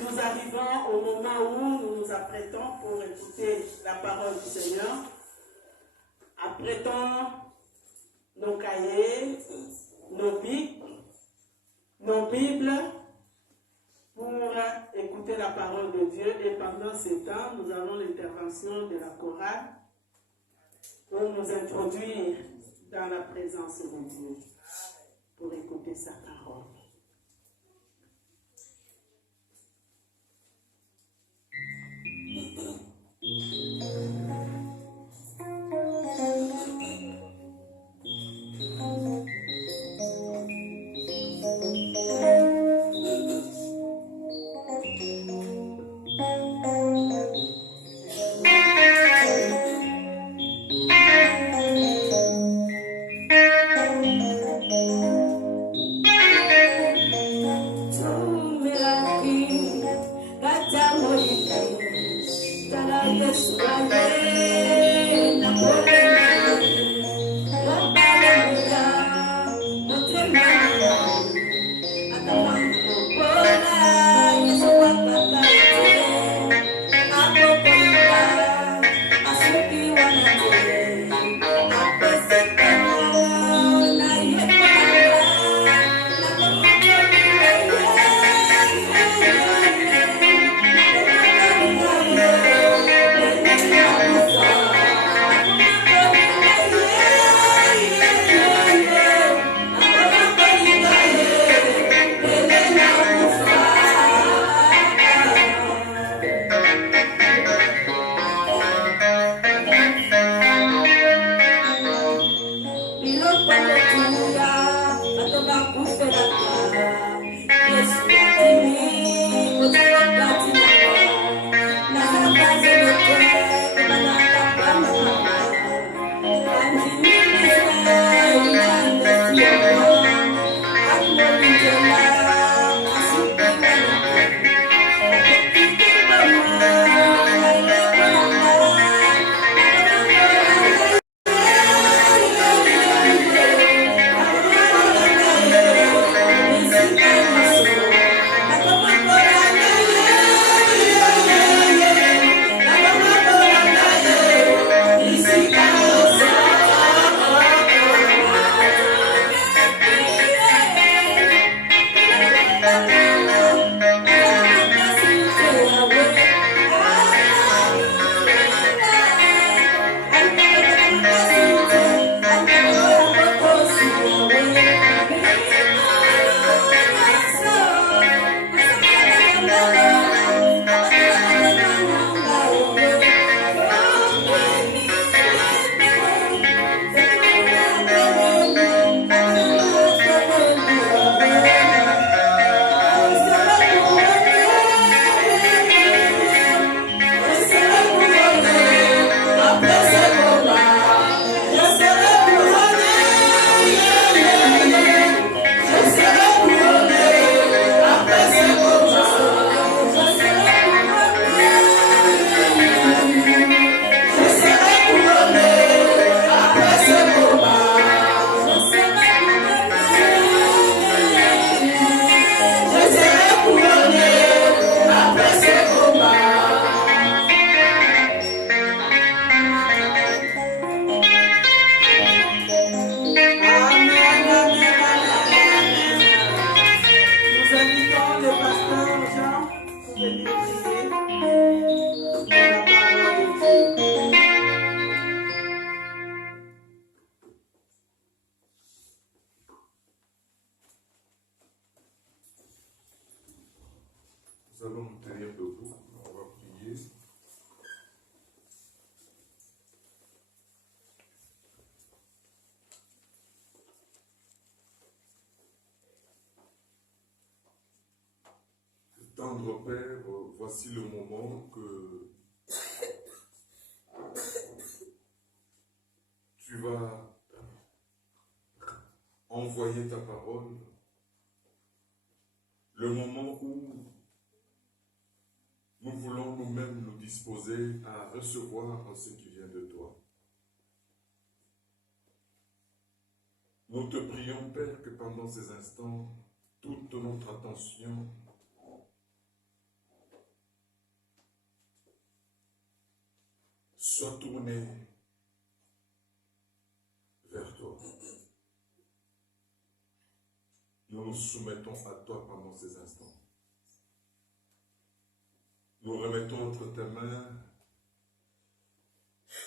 Nous arrivons au moment où nous nous apprêtons pour écouter la parole du Seigneur. Apprêtons nos cahiers, nos Bibles pour écouter la parole de Dieu. Et pendant ce temps, nous avons l'intervention de la chorale pour nous introduire dans la présence de Dieu, pour écouter sa parole. Nous allons nous tenir debout, on va prier. Tendre Père, voici le moment que tu vas envoyer ta parole, le moment où nous voulons nous-mêmes nous disposer à recevoir ce qui vient de toi. Nous te prions, Père, que pendant ces instants, toute notre attention soit tournée vers toi. Nous nous soumettons à toi pendant ces instants. Nous remettons entre tes mains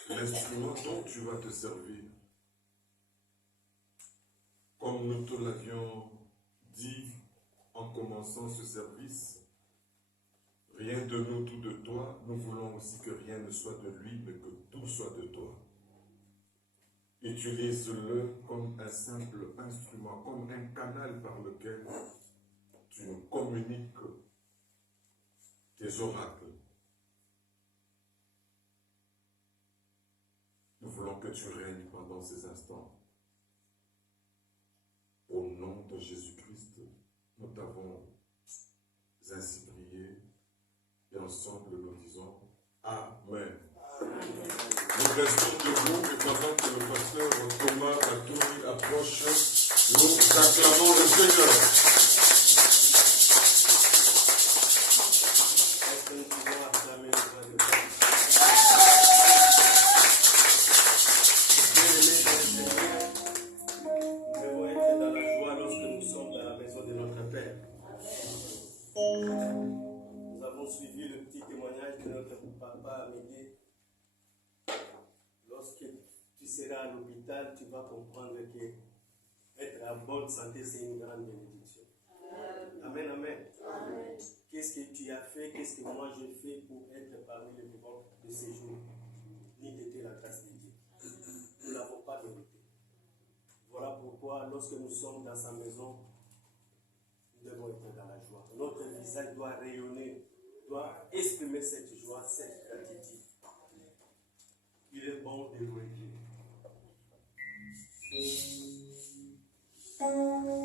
l'instrument dont tu vas te servir. Comme nous te l'avions dit en commençant ce service, rien de nous, tout de toi. Nous voulons aussi que rien ne soit de lui, mais que tout soit de toi. Utilise-le comme un simple instrument, comme un canal par lequel tu nous communiques tes oracles. Nous voulons que tu règnes pendant ces instants. Au nom de Jésus-Christ, nous t'avons ainsi prié et ensemble nous disons Amen. Nous restons debout et pendant que le pasteur Thomas Atouri approche, nous acclamons le Seigneur. Est-ce que nous pouvons acclamer le roi de Dieu? Bien-aimés dans le Seigneur, nous devons être dans la joie lorsque nous sommes dans la maison de notre Père. Nous avons suivi le petit témoignage de notre papa Amédée. Lorsque tu seras à l'hôpital, tu vas comprendre que être en bonne santé, c'est une grande bénédiction. Amen, amen. Amen. Qu'est-ce que tu as fait, qu'est-ce que moi j'ai fait pour être parmi les vivants de ces jours? Ni d'être la grâce de Dieu. Nous ne l'avons pas mérité. Voilà pourquoi, lorsque nous sommes dans sa maison, nous devons être dans la joie. Notre visage doit rayonner, doit exprimer cette joie, cette gratitude. Il est bon de louer Dieu. Alléluia.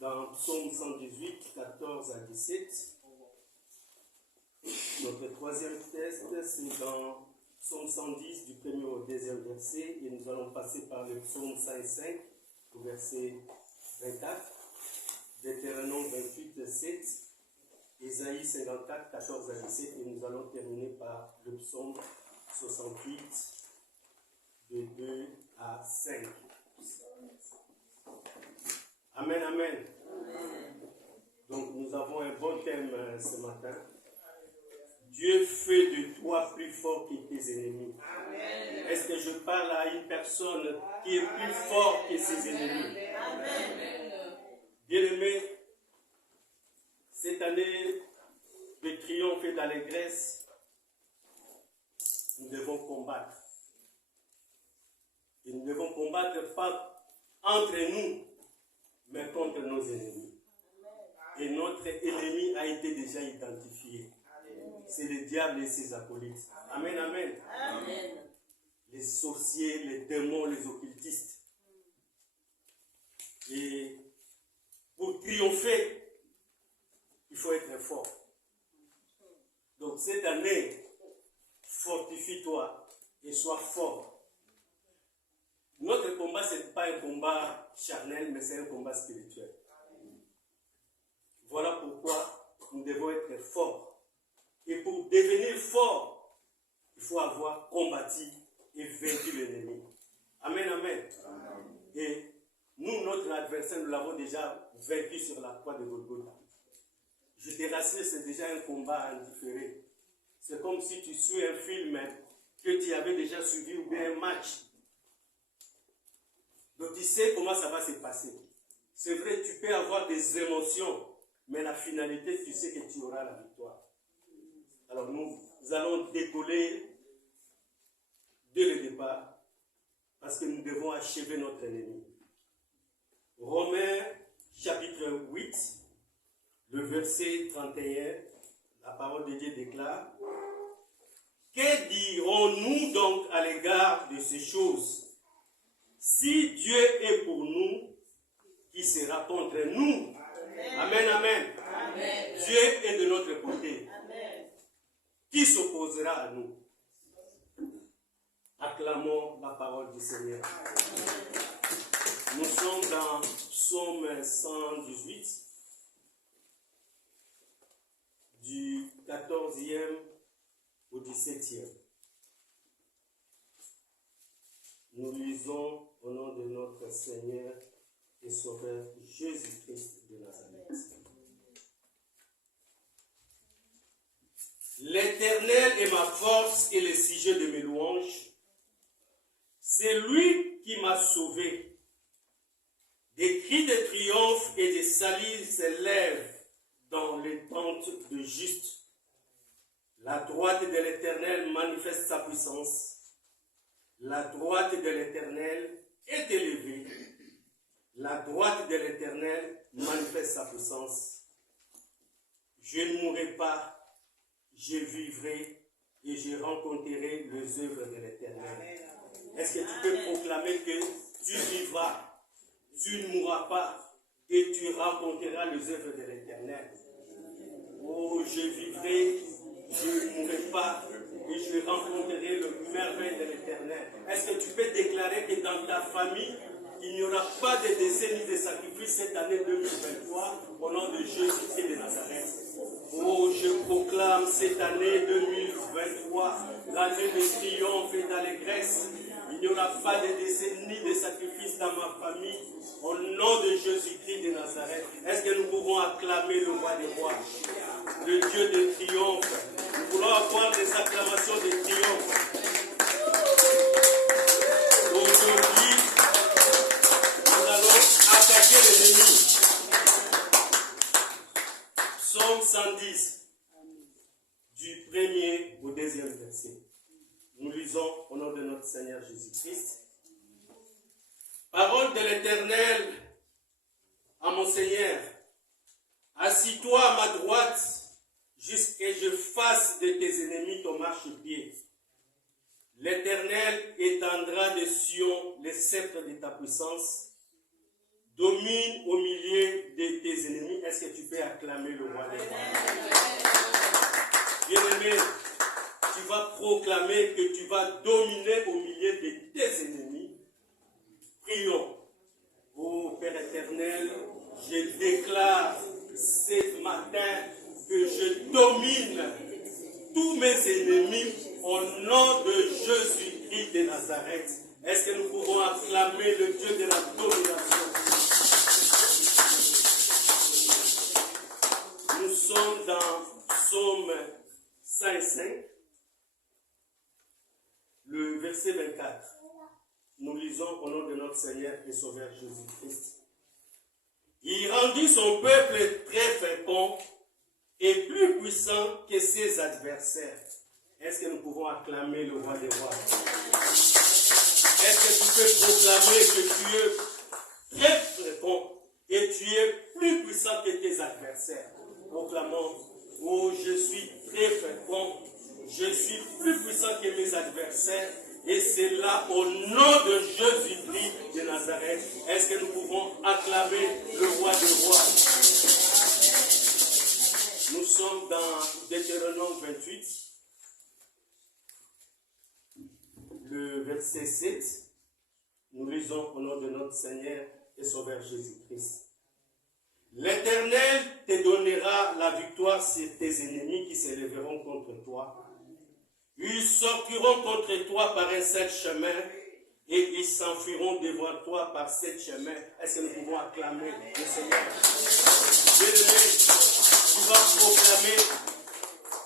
dans Psaume 118, 14 à 17. Notre troisième texte, c'est dans Psaume 110, du premier au deuxième verset. Et nous allons passer par le Psaume 105, au verset 24. Deutéronome 28, 7. Ésaïe 54, 14 à 17. Et nous allons terminer par le Psaume 68, de 2 à 5. Amen, amen. Donc nous avons un bon thème ce matin. Dieu fait de toi plus fort que tes ennemis. Amen. Est-ce que je parle à une personne qui est plus forte que ses ennemis? Amen. Bien-aimés, cette année de triomphe et d'allégresse, nous devons combattre. Et nous devons combattre pas entre nous, mais contre nos ennemis. Et notre ennemi a été déjà identifié. C'est le diable et ses acolytes. Amen, amen. Amen. Les sorciers, les démons, les occultistes. Et pour triompher, il faut être fort. Donc cette année, fortifie-toi et sois fort. Notre combat, ce n'est pas un combat charnel, mais c'est un combat spirituel. Voilà pourquoi nous devons être forts. Et pour devenir fort, il faut avoir combattu et vaincu l'ennemi. Amen, amen. Et nous, notre adversaire, nous l'avons déjà vaincu sur la croix de Golgotha. Je te rassure, c'est déjà un combat indifféré. C'est comme si tu suis un film que tu avais déjà suivi ou bien un match. Donc tu sais comment ça va se passer. C'est vrai, tu peux avoir des émotions, mais la finalité, tu sais que tu auras la victoire. Alors nous allons décoller dès le départ parce que nous devons achever notre ennemi. Romains chapitre 8, le verset 31, la parole de Dieu déclare: que dirons-nous donc à l'égard de ces choses? Si Dieu est pour nous, qui sera contre nous? Amen, amen. Amen. Dieu est de notre côté. Amen. Qui s'opposera à nous? Acclamons la parole du Seigneur. Nous sommes dans Psaume 118, du 14e au 17e. Nous lisons au nom de notre Seigneur et Sauveur Jésus-Christ de Nazareth. L'Éternel est ma force et le sujet de mes louanges. C'est lui qui m'a sauvé. Des cris de triomphe et des salis s'élèvent dans les tentes de juste. La droite de l'Éternel manifeste sa puissance. La droite de l'Éternel est élevée. La droite de l'Éternel manifeste sa puissance. Je ne mourrai pas, je vivrai et je rencontrerai les œuvres de l'Éternel. Est-ce que tu peux proclamer que tu vivras, tu ne mourras pas et tu rencontreras les œuvres de l'Éternel? Oh, je vivrai, je ne mourrai pas et je rencontrerai le merveille de l'Éternel. Est-ce que tu peux déclarer que dans ta famille, il n'y aura pas de décès ni de sacrifice cette année 2023 au nom de Jésus-Christ de Nazareth? Oh, je proclame cette année 2023 l'année de triomphe et d'allégresse. Il n'y aura pas de décès ni de sacrifice dans ma famille au nom de Jésus-Christ de Nazareth. Est-ce que nous pouvons acclamer le roi des rois, le Dieu de triomphe? Nous voulons avoir des acclamations de triomphe. Aujourd'hui, nous allons attaquer l'ennemi. Psaume 110, du premier au deuxième verset. Nous lisons au nom de notre Seigneur Jésus-Christ. Parole de l'Éternel à mon Seigneur: assis-toi à ma droite, jusqu'à ce que je fasse de tes ennemis ton marchepied. L'Éternel étendra de Sion les sceptres de ta puissance. domine au milieu de tes ennemis. Est-ce que tu peux acclamer le roi des rois? Bien-aimé, tu vas proclamer que tu vas dominer au milieu de tes ennemis. Prions. Ô Père éternel, je déclare ce matin que je domine tous mes ennemis au nom de Jésus-Christ de Nazareth. Est-ce que nous pouvons acclamer le Dieu de la domination? Nous sommes dans Psaume 105, le verset 24. Nous lisons au nom de notre Seigneur et Sauveur Jésus-Christ. Il rendit son peuple très fécond et plus puissant que ses adversaires. Est-ce que nous pouvons acclamer le roi des rois? Est-ce que tu peux proclamer que tu es très fécond et tu es plus puissant que tes adversaires? Proclamons, oh, je suis très fécond, je suis plus puissant que mes adversaires. Et c'est là, au nom de Jésus-Christ de Nazareth, est-ce que nous pouvons acclamer le roi des rois? Nous sommes dans Deutéronome 28, le verset 7. Nous lisons au nom de notre Seigneur et Sauveur Jésus-Christ. L'Éternel te donnera la victoire sur tes ennemis qui s'élèveront contre toi. Ils sortiront contre toi par un seul chemin et ils s'enfuiront devant toi par sept chemins. Est-ce que nous pouvons acclamer le Seigneur? Bien-aimé, tu vas proclamer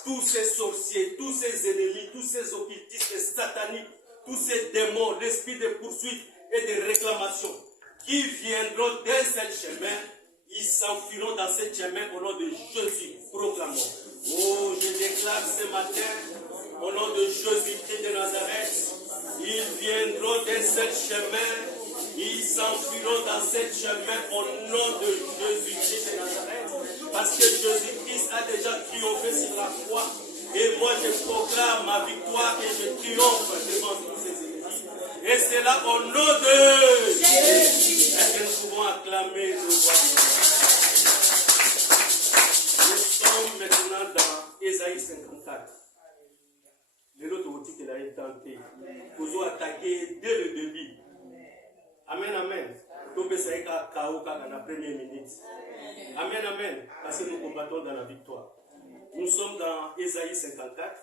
tous ces sorciers, tous ces ennemis, tous ces occultistes sataniques, tous ces démons, l'esprit de poursuite et de réclamation qui viendront d'un seul chemin. Ils s'enfuiront dans ce chemin au nom de Jésus. Proclamons. Oh, je déclare ce matin, au nom de Jésus-Christ de Nazareth, ils viendront d'un seul chemin, ils s'enfuiront dans ce chemin au nom de Jésus-Christ de Nazareth, parce que Jésus-Christ a déjà triomphé sur la croix, et moi je proclame ma victoire et je triomphe devant tous ces ennemis. Et c'est là au nom de Jésus. Est-ce que nous pouvons acclamer le roi? Nous sommes maintenant dans Ésaïe 54. L'autre outil qu'il a été tenté, vous avez attaqué dès le début. Amen, amen. Tout peut s'être KO dans la première minute. Amen, amen. Parce que nous combattons dans la victoire. Nous sommes dans Ésaïe 54,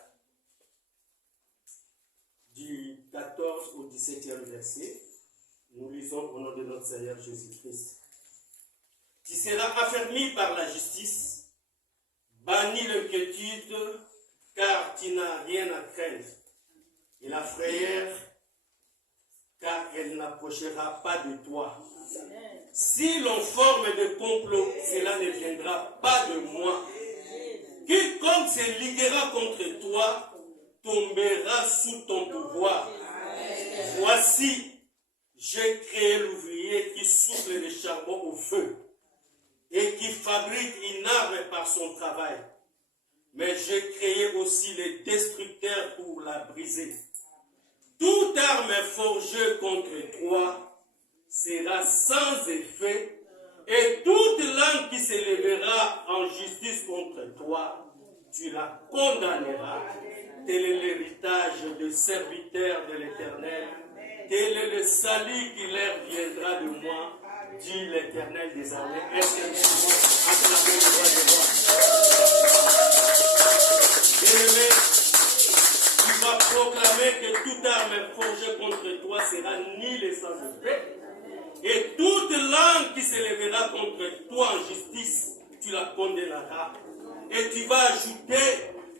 du 14 au 17e verset. Nous lisons au nom de notre Seigneur Jésus-Christ. Tu seras affermi par la justice, banni l'inquiétude, car tu n'as rien à craindre. Et la frayeur, car elle n'approchera pas de toi. Si l'on forme de complot, cela ne viendra pas de moi. Quiconque se liguera contre toi tombera sous ton pouvoir. Voici, j'ai créé l'ouvrier qui souffle le charbon au feu et qui fabrique une arme par son travail. Mais j'ai créé aussi les destructeurs pour la briser. Toute arme forgée contre toi sera sans effet, et toute langue qui s'élèvera en justice contre toi, tu la condamneras. Tel est l'héritage des serviteurs de l'Éternel. Tel est le salut qui leur viendra de moi, dit l'Éternel des armées. Est-ce que nous pouvons acclamer le roi des rois? Bien-aimé, tu vas proclamer que toute arme forgée contre toi sera nulle et sans effet. Et toute langue qui s'élèvera contre toi en justice, tu la condamneras. Et tu vas ajouter,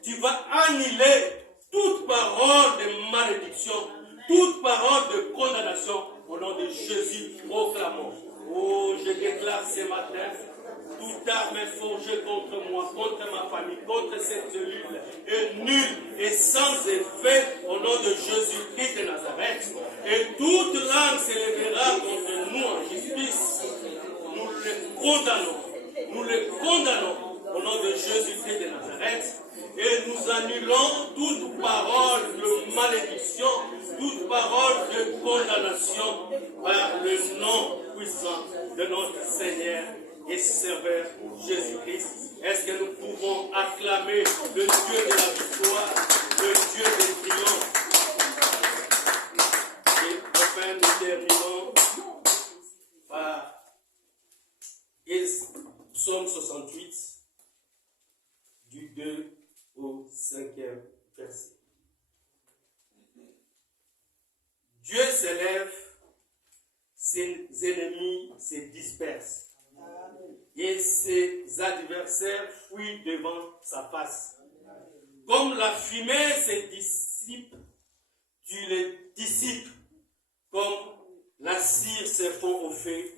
tu vas annuler toute parole de malédiction, toute parole de condamnation. Au nom de Jésus, proclamons. Oh, je déclare ce matin, toute arme forgée contre moi, contre ma famille, contre cette cellule, est nulle et sans effet au nom de Jésus-Christ de Nazareth. Et toute langue s'élèvera contre nous en justice. Nous le condamnons. Nous le condamnons au nom de Jésus-Christ de Nazareth. Et nous annulons toute parole de malédiction, toute parole de condamnation par le nom puissant de notre Sauveur Jésus-Christ. Est-ce que nous pouvons acclamer le Dieu de la victoire, le Dieu des triomphes? Et enfin, nous terminons par Psaume 68, du 2 au 5e verset. Dieu s'élève, ses ennemis se dispersent et ses adversaires fuient devant sa face. Comme la fumée se dissipe, tu les dissipes. Comme la cire se fond au feu,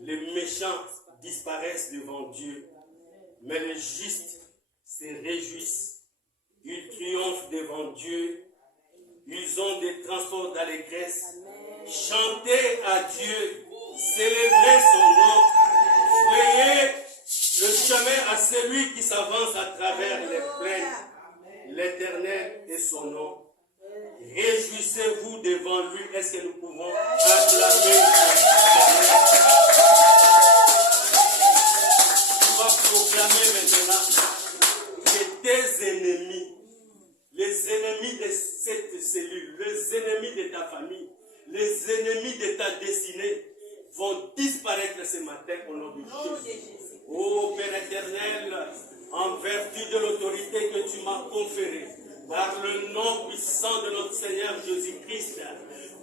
les méchants disparaissent devant Dieu, mais les justes se réjouissent. Ils triomphent devant Dieu. Ils ont des transports d'allégresse. Chantez à Dieu, célébrez son nom, frayez le chemin à celui qui s'avance à travers les plaines. L'Éternel est son nom. Réjouissez-vous devant lui. Est-ce que nous pouvons acclamer? Tu vas proclamer maintenant que tes ennemis, les ennemis de cette cellule, les ennemis de ta famille, les ennemis de ta destinée vont disparaître ce matin au nom de Jésus. Ô Père éternel, en vertu de l'autorité que tu m'as conférée, par le nom puissant de notre Seigneur Jésus-Christ,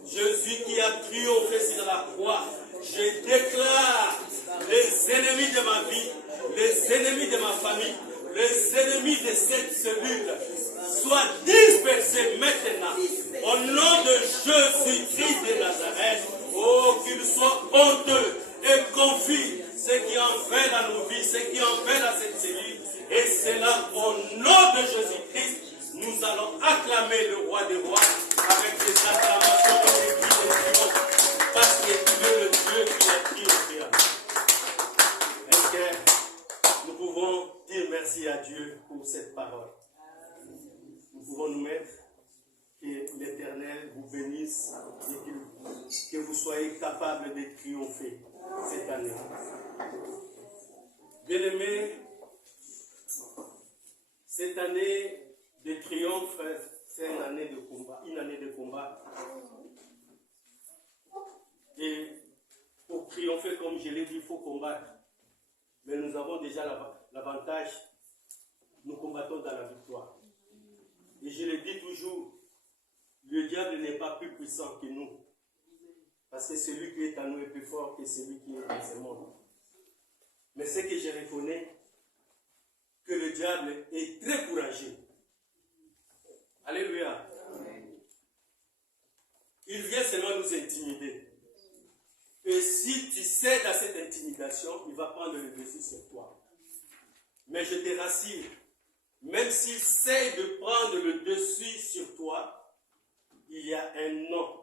Jésus qui a triomphé sur la croix, je déclare les ennemis de ma vie, les ennemis de ma famille, les ennemis de cette cellule, soient dispersés maintenant. Au nom de Jésus-Christ de Nazareth, oh, qu'ils soient honteux et confus, ceux qui en veulent à nos vies, ceux qui en veulent à cette cellule. Et c'est là, au nom de Jésus-Christ, nous allons acclamer le roi des rois avec des acclamations et des cris de triomphe, parce que tu es le Dieu qui a triomphé. Est-ce que nous pouvons dire merci à Dieu pour cette parole? Nous pouvons nous mettre. Que l'Éternel vous bénisse et que vous soyez capables de triompher cette année. Bien-aimés, cette année de triomphe, c'est une année de combat. Et pour triompher, comme je l'ai dit, il faut combattre. Mais nous avons déjà l'avantage, nous combattons dans la victoire. Et je le dis toujours, le diable n'est pas plus puissant que nous. Parce que celui qui est en nous est plus fort que celui qui est dans ce monde. Mais ce que je reconnais, que le diable est très courageux. Alléluia. Il vient seulement nous intimider. Et si tu cèdes à cette intimidation, il va prendre le dessus sur toi. Mais je te rassure, même s'il essaie de prendre le dessus sur toi, il y a un nom.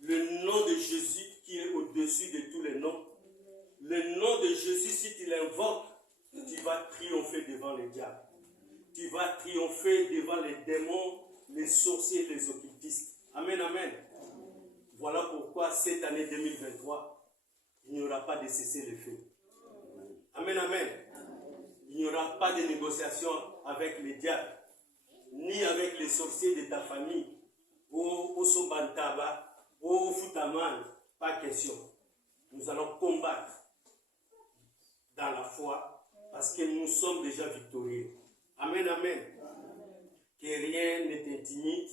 Le nom de Jésus qui est au-dessus de tous les noms. Le nom de Jésus, si tu l'invoques, tu vas triompher devant les diables. Tu vas triompher devant les démons, les sorciers, les occultistes. Amen, amen. Voilà pourquoi cette année 2023, il n'y aura pas de cessez-le-feu. Amen, amen. Il n'y aura pas de négociation avec les diables, ni avec les sorciers de ta famille, au Sobantaba, au Futaman, pas question. Nous allons combattre dans la foi parce que nous sommes déjà victorieux. Amen, amen. Que rien ne t'intimide,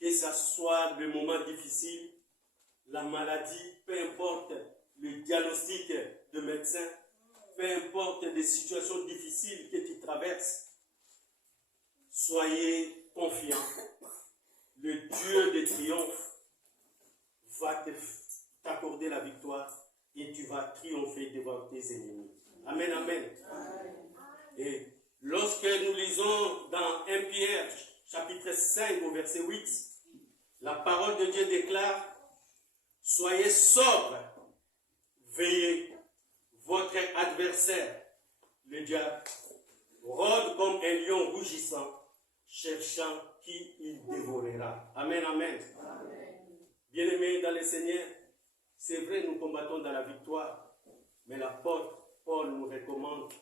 que ce soit le moment difficile, la maladie, peu importe le diagnostic de médecin, peu importe les situations difficiles que tu traverses, soyez confiants. Le Dieu de triomphe va t'accorder la victoire et tu vas triompher devant tes ennemis. Amen, amen. Et lorsque nous lisons dans 1 Pierre, chapitre 5, au verset 8, la parole de Dieu déclare: soyez sobres, veillez, votre adversaire, le diable, rôde comme un lion rougissant, cherchant qui il dévorera. Amen, amen. Bien-aimés dans le Seigneur, c'est vrai, nous combattons dans la victoire, Mais l'apôtre Paul nous recommande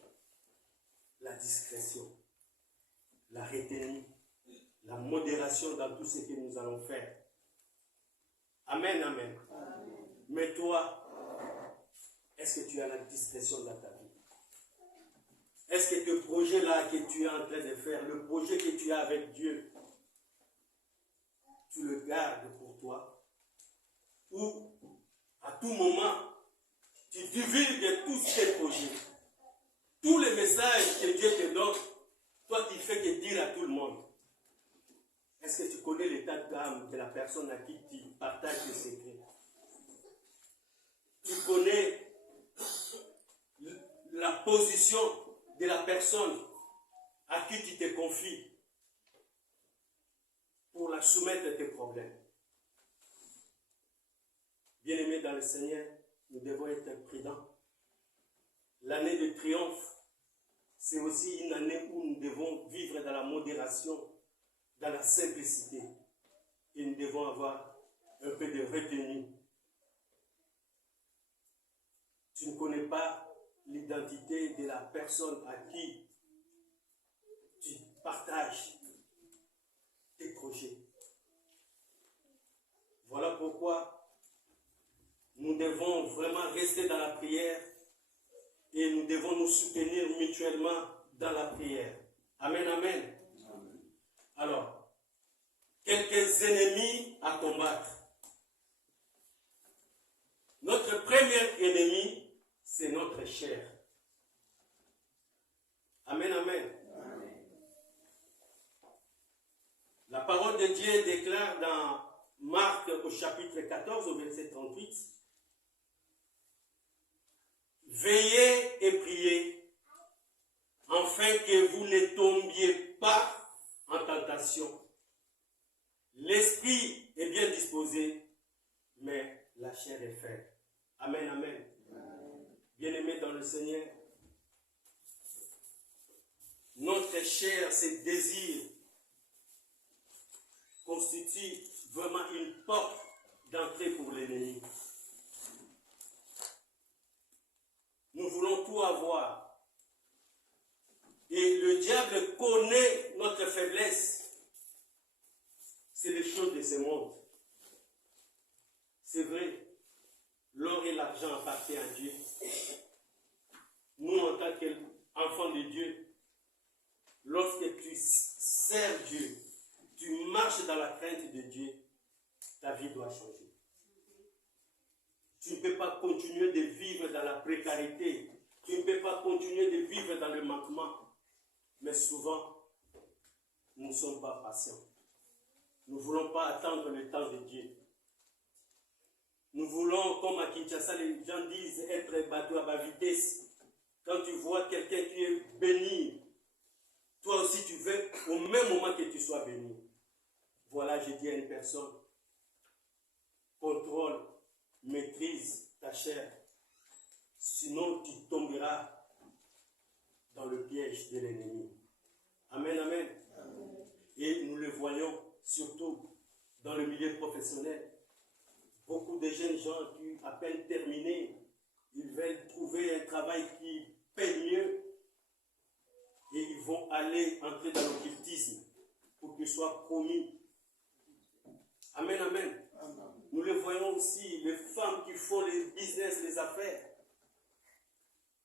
la discrétion, la retenue, la modération dans tout ce que nous allons faire. Amen, amen. Amen. Mais toi, est-ce que tu as la discrétion dans ta vie? Est-ce que ce projet-là que tu es en train de faire, le projet que tu as avec Dieu, tu le gardes pour toi? Ou à tout moment, tu divulgues tous tes projets, tous les messages que Dieu te donne, toi tu fais que dire à tout le monde. Est-ce que tu connais l'état d'âme de la personne à qui tu partages tes secrets? Tu connais la position de la personne à qui tu te confies pour la soumettre à tes problèmes. Bien-aimés dans le Seigneur, nous devons être prudents. L'année de triomphe, c'est aussi une année où nous devons vivre dans la modération, dans la simplicité. Et nous devons avoir un peu de retenue. Tu ne connais pas l'identité de la personne à qui tu partages tes projets. Voilà pourquoi nous devons vraiment rester dans la prière et nous devons nous soutenir mutuellement dans la prière. Amen, amen. Amen. Alors, quelques ennemis à combattre. Notre premier ennemi, c'est notre chair. Amen, amen. Amen. La parole de Dieu déclare dans Marc au chapitre 14 au verset 38. Veillez et priez, afin que vous ne tombiez pas en tentation. L'esprit est bien disposé, mais la chair est faible. Amen, amen. Bien-aimés dans le Seigneur, notre chair, ses désirs, constituent vraiment une porte d'entrée pour l'ennemi. Nous voulons tout avoir. Et le diable connaît notre faiblesse. C'est les choses de ce monde. C'est vrai, l'or et l'argent appartiennent à Dieu. Nous, en tant qu'enfants de Dieu, lorsque tu sers Dieu, tu marches dans la crainte de Dieu, ta vie doit changer. Tu ne peux pas continuer de vivre dans la précarité. Tu ne peux pas continuer de vivre dans le manquement. Mais souvent, nous ne sommes pas patients. Nous ne voulons pas attendre le temps de Dieu. Nous voulons, comme à Kinshasa, les gens disent, être bateau à bas vitesse. Quand tu vois quelqu'un qui est béni, toi aussi tu veux au même moment que tu sois béni. Voilà, je dis à une personne, contrôle, maîtrise ta chair. Sinon, tu tomberas dans le piège de l'ennemi. Amen, amen. Amen. Et nous le voyons surtout dans le milieu professionnel. Beaucoup de jeunes gens qui, à peine terminés, ils veulent trouver un travail qui paye mieux et ils vont aller entrer dans l'occultisme pour qu'ils soient promis. Amen, amen. Amen. Nous le voyons aussi, les femmes qui font les business, les affaires.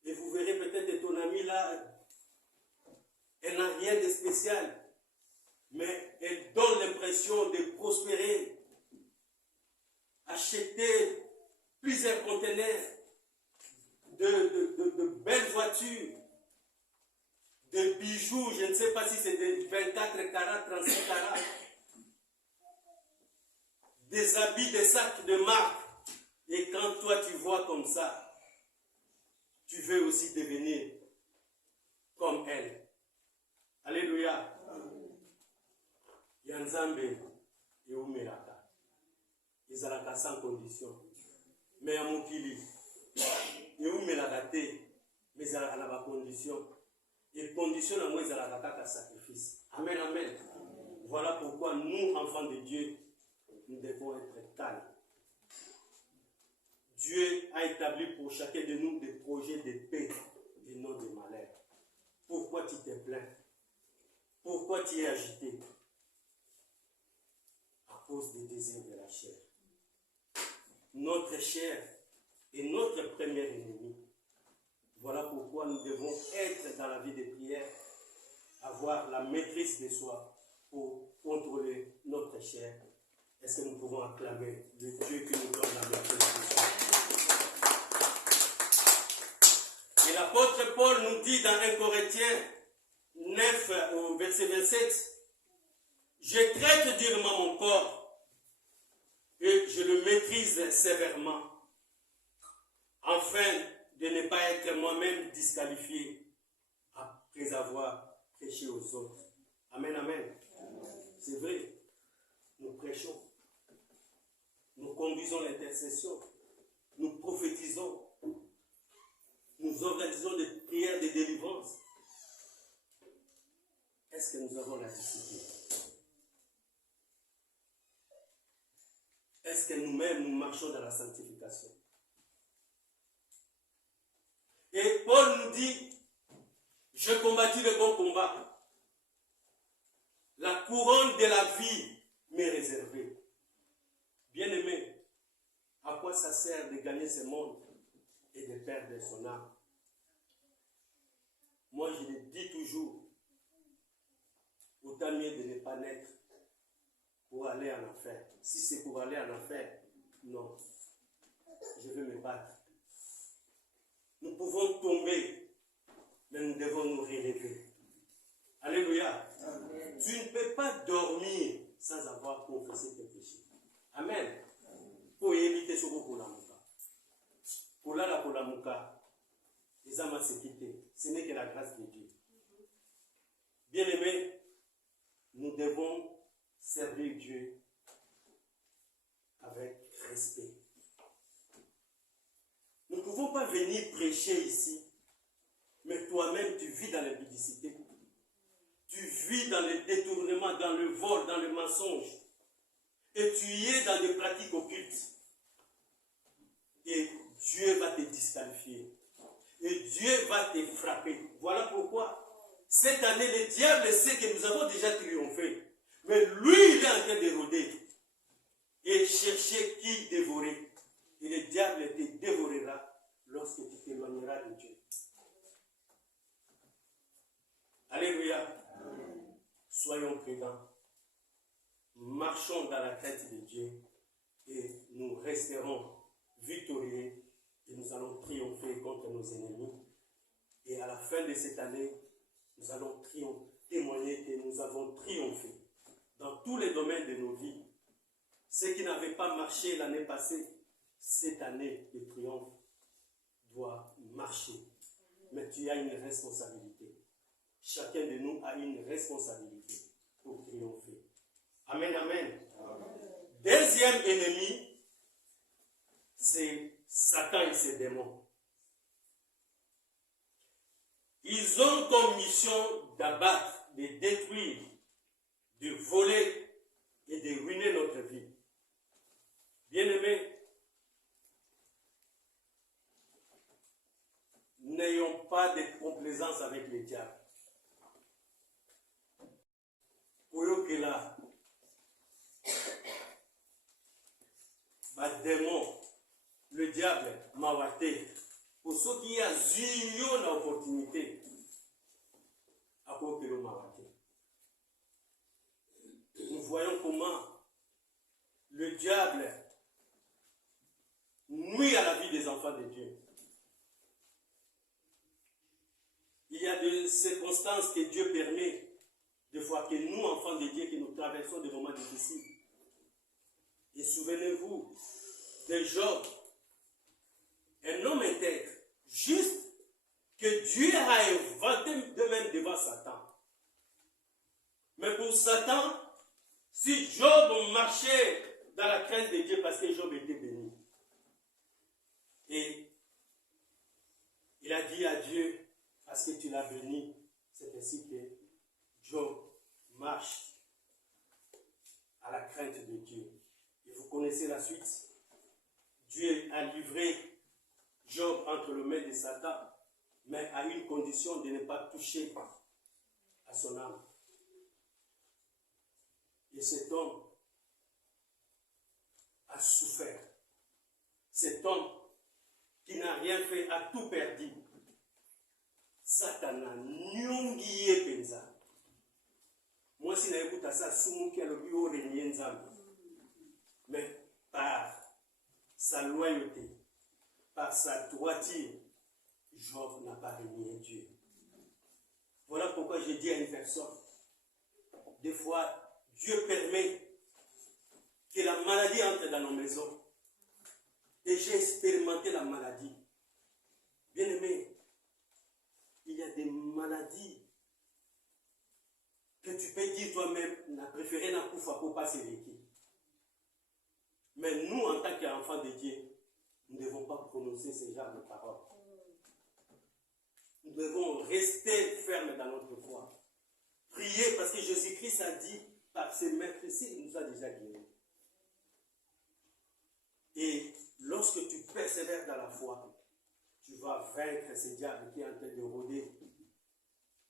Et vous verrez peut-être ton amie là, elle n'a rien de spécial, mais elle donne l'impression de prospérer. Acheter plusieurs conteneurs de belles voitures, de bijoux, je ne sais pas si c'est de 24 carats, 36 carats, des habits, des sacs de marque. Et quand toi tu vois comme ça, tu veux aussi devenir comme elle. Alléluia. Yanzambe et Umeraka. Ils ont sans condition. Mais à Mokili, et Umeraka, mais ils ont pas condition. Et condition à moi, ils ont pas sacrifice. Amen, amen. Voilà pourquoi nous, enfants de Dieu, nous devons être calmes. Dieu a a établi pour chacun de nous des projets de paix et non de malheur. Pourquoi tu te plains? Pourquoi tu es agité? À cause des désirs de la chair. Notre chair est notre premier ennemi. Voilà pourquoi nous devons être dans la vie de prière, avoir la maîtrise de soi pour contrôler notre chair. Est-ce que nous pouvons acclamer le Dieu qui nous donne la maîtrise de soi? Et l'apôtre Paul nous dit dans 1 Corinthiens 9, au verset 27, « Je traite durement mon corps et je le maîtrise sévèrement, afin de ne pas être moi-même disqualifié après avoir prêché aux autres. » Amen, amen. C'est vrai, nous prêchons, nous conduisons l'intercession, nous prophétisons, nous organisons des prières de délivrance. Est-ce que nous avons la discipline? Est-ce que nous-mêmes nous marchons dans la sanctification? Et Paul nous dit, je combattis le bon combat. La couronne de la vie m'est réservée. Bien-aimé, à quoi ça sert de gagner ce monde et de perdre son âme? Moi, je le dis toujours, autant mieux de ne pas naître pour aller en enfer. Si c'est pour aller en enfer, non. Je veux me battre. Nous pouvons tomber, mais nous devons nous relever. Alléluia. Amen. Tu ne peux pas dormir sans avoir confessé tes péchés. Amen. Pour éviter ce pour la mouka. Pour la mouka, les âmes se quitter. Ce n'est que la grâce de Dieu. Bien-aimés, nous devons servir Dieu avec respect. Nous ne pouvons pas venir prêcher ici, mais toi-même tu vis dans l'impudicité. Tu vis dans le détournement, dans le vol, dans le mensonge. Et tu y es dans des pratiques occultes. Et Dieu va te disqualifier. Et Dieu va te frapper. Voilà pourquoi cette année, le diable sait que nous avons déjà triomphé. Mais lui, il est en train de rôder et chercher qui dévorer. Et le diable te dévorera lorsque tu t'éloigneras de Dieu. Alléluia. Amen. Soyons prudents. Marchons dans la crainte de Dieu et nous resterons victorieux et nous allons triompher contre nos ennemis. Et à la fin de cette année, nous allons témoigner que nous avons triomphé dans tous les domaines de nos vies. Ceux qui n'avaient pas marché l'année passée, cette année de triomphe doit marcher. Mais tu as une responsabilité. Chacun de nous a une responsabilité pour triompher. Amen, amen. Amen. Deuxième ennemi, c'est Satan et ses démons. Ils ont comme mission d'abattre, de détruire, de voler et de ruiner notre vie. Bien-aimés, n'ayons pas de complaisance avec les diables. Oyokela, démon, le diable, mawate, pour ceux qui ont une opportunité, à Kokelo mawate. Nous voyons comment le diable nuit à la vie des enfants de Dieu. Il y a des circonstances que Dieu permet, des fois que nous, enfants de Dieu, que nous traversons des moments difficiles. Et souvenez-vous de Job, un homme intègre, juste, que Dieu a inventé de même devant Satan. Mais pour Satan, si Job marchait dans la crainte de Dieu, parce que Job était béni, et il a dit à Dieu, parce que tu l'as béni, c'est ainsi que Job marche à la crainte de Dieu. Et vous connaissez la suite. Dieu a livré Job entre les mains de Satan, mais à une condition de ne pas toucher à son âme. Et cet homme a souffert. Cet homme qui n'a rien fait a tout perdu. Satan a nyongié penza. Moi, si j'écoute ça, Soumouki a le bureau de Nienzam. Mais par sa loyauté, par sa droiture, Job n'a pas renié Dieu. Voilà pourquoi je dis à une personne, des fois, Dieu permet que la maladie entre dans nos maisons. Et j'ai expérimenté la maladie. Bien aimé, il y a des maladies que tu peux dire toi-même, n'a préféré n'a pour pas se vécu. Mais nous, en tant qu'enfants de Dieu, nous ne devons pas prononcer ce genre de paroles. Nous devons rester fermes dans notre foi. Prier parce que Jésus-Christ a dit, par ses maîtres-ci, il nous a déjà guéris. Et lorsque tu persévères dans la foi, tu vas vaincre ce diable qui est en train de rôder.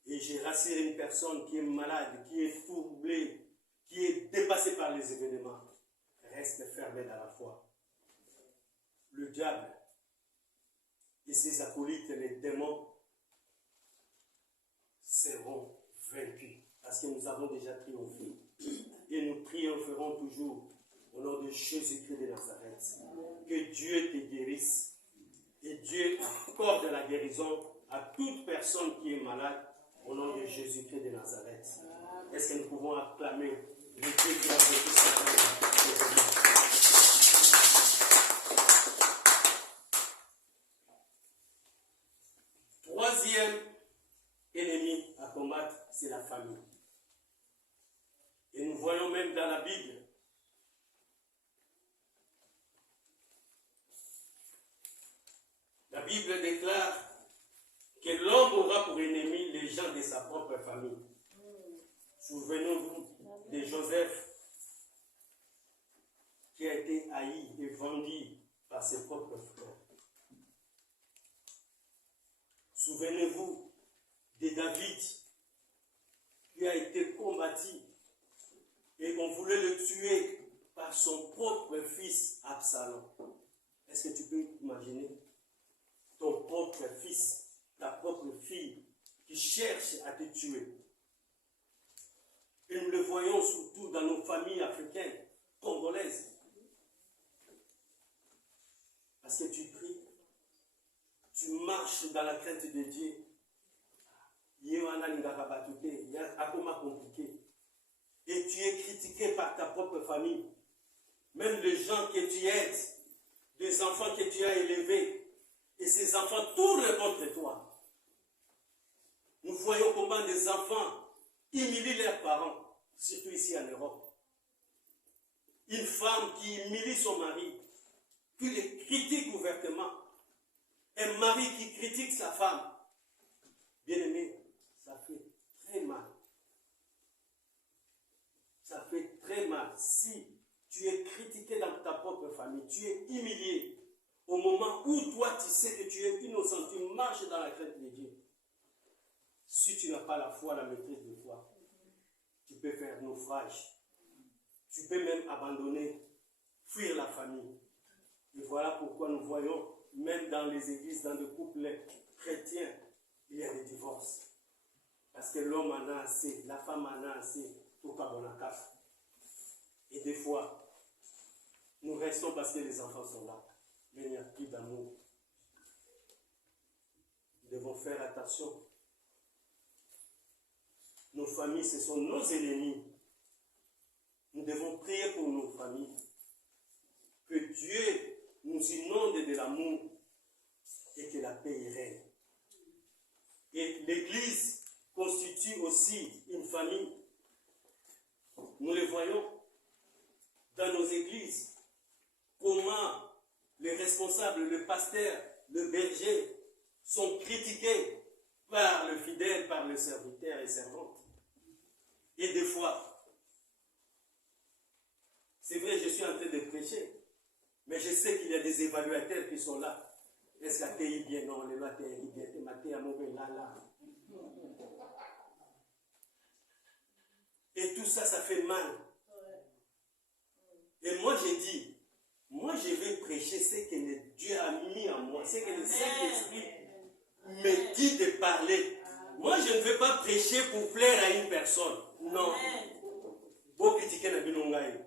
Et j'ai rassuré une personne qui est malade, qui est troublée, qui est dépassée par les événements. Reste fermé dans la foi. Le diable et ses acolytes, les démons, seront vaincus. Parce que nous avons déjà triomphé. Et nous triompherons toujours au nom de Jésus-Christ de Nazareth. Que Dieu te guérisse. Et Dieu accorde la guérison à toute personne qui est malade au nom de Jésus-Christ de Nazareth. Est-ce que nous pouvons acclamer le Dieu qui a vécu sa Troisième ennemi à combattre, c'est la famille. Et nous voyons même dans la Bible, la Bible déclare que l'homme aura pour ennemi les gens de sa propre famille. Souvenons-vous de Joseph qui a été haï et vendu par ses propres frères. Souvenez-vous de David qui a été combattu et on voulait le tuer par son propre fils Absalom. Est-ce que tu peux imaginer ton propre fils, ta propre fille qui cherche à te tuer? Et nous le voyons surtout dans nos familles africaines, congolaises. Parce que tu pries, tu marches dans la crainte de Dieu. Et tu es critiqué par ta propre famille. Même les gens que tu aides, des enfants que tu as élevés, et ces enfants tournent contre toi. Nous voyons comment des enfants humilient leurs parents, surtout ici en Europe. Une femme qui humilie son mari, qui le critique ouvertement. Un mari qui critique sa femme. Bien aimé, ça fait très mal. Ça fait très mal. Si tu es critiqué dans ta propre famille, tu es humilié, au moment où toi tu sais que tu es innocent, tu marches dans la crainte de Dieu. Si tu n'as pas la foi, la maîtrise de foi, tu peux faire naufrage. Tu peux même abandonner, fuir la famille. Et voilà pourquoi nous voyons, même dans les églises, dans les couples chrétiens, il y a des divorces. Parce que l'homme en a assez, la femme en a assez pour Kabonaka. Et des fois, nous restons parce que les enfants sont là. Mais il n'y a plus d'amour. Nous devons faire attention. Nos familles, ce sont nos ennemis. Nous devons prier pour nos familles. Que Dieu nous inonde de l'amour et que la paix y règne. Et l'Église constitue aussi une famille. Nous le voyons dans nos églises. Comment les responsables, le pasteur, le berger sont critiqués par le fidèle, par le serviteur et servante. Et des fois, c'est vrai, je suis en train de prêcher, mais je sais qu'il y a des évaluateurs qui sont là. Est-ce que tu es bien? Non, les lois tu es bien. Tu es maté à mauvais là. Et tout ça, ça fait mal. Et moi, j'ai dit, moi, je vais prêcher ce que Dieu a mis en moi, ce que le Saint-Esprit me dit de parler. Moi, je ne vais pas prêcher pour plaire à une personne. Non. Beau critiquer la binongaï.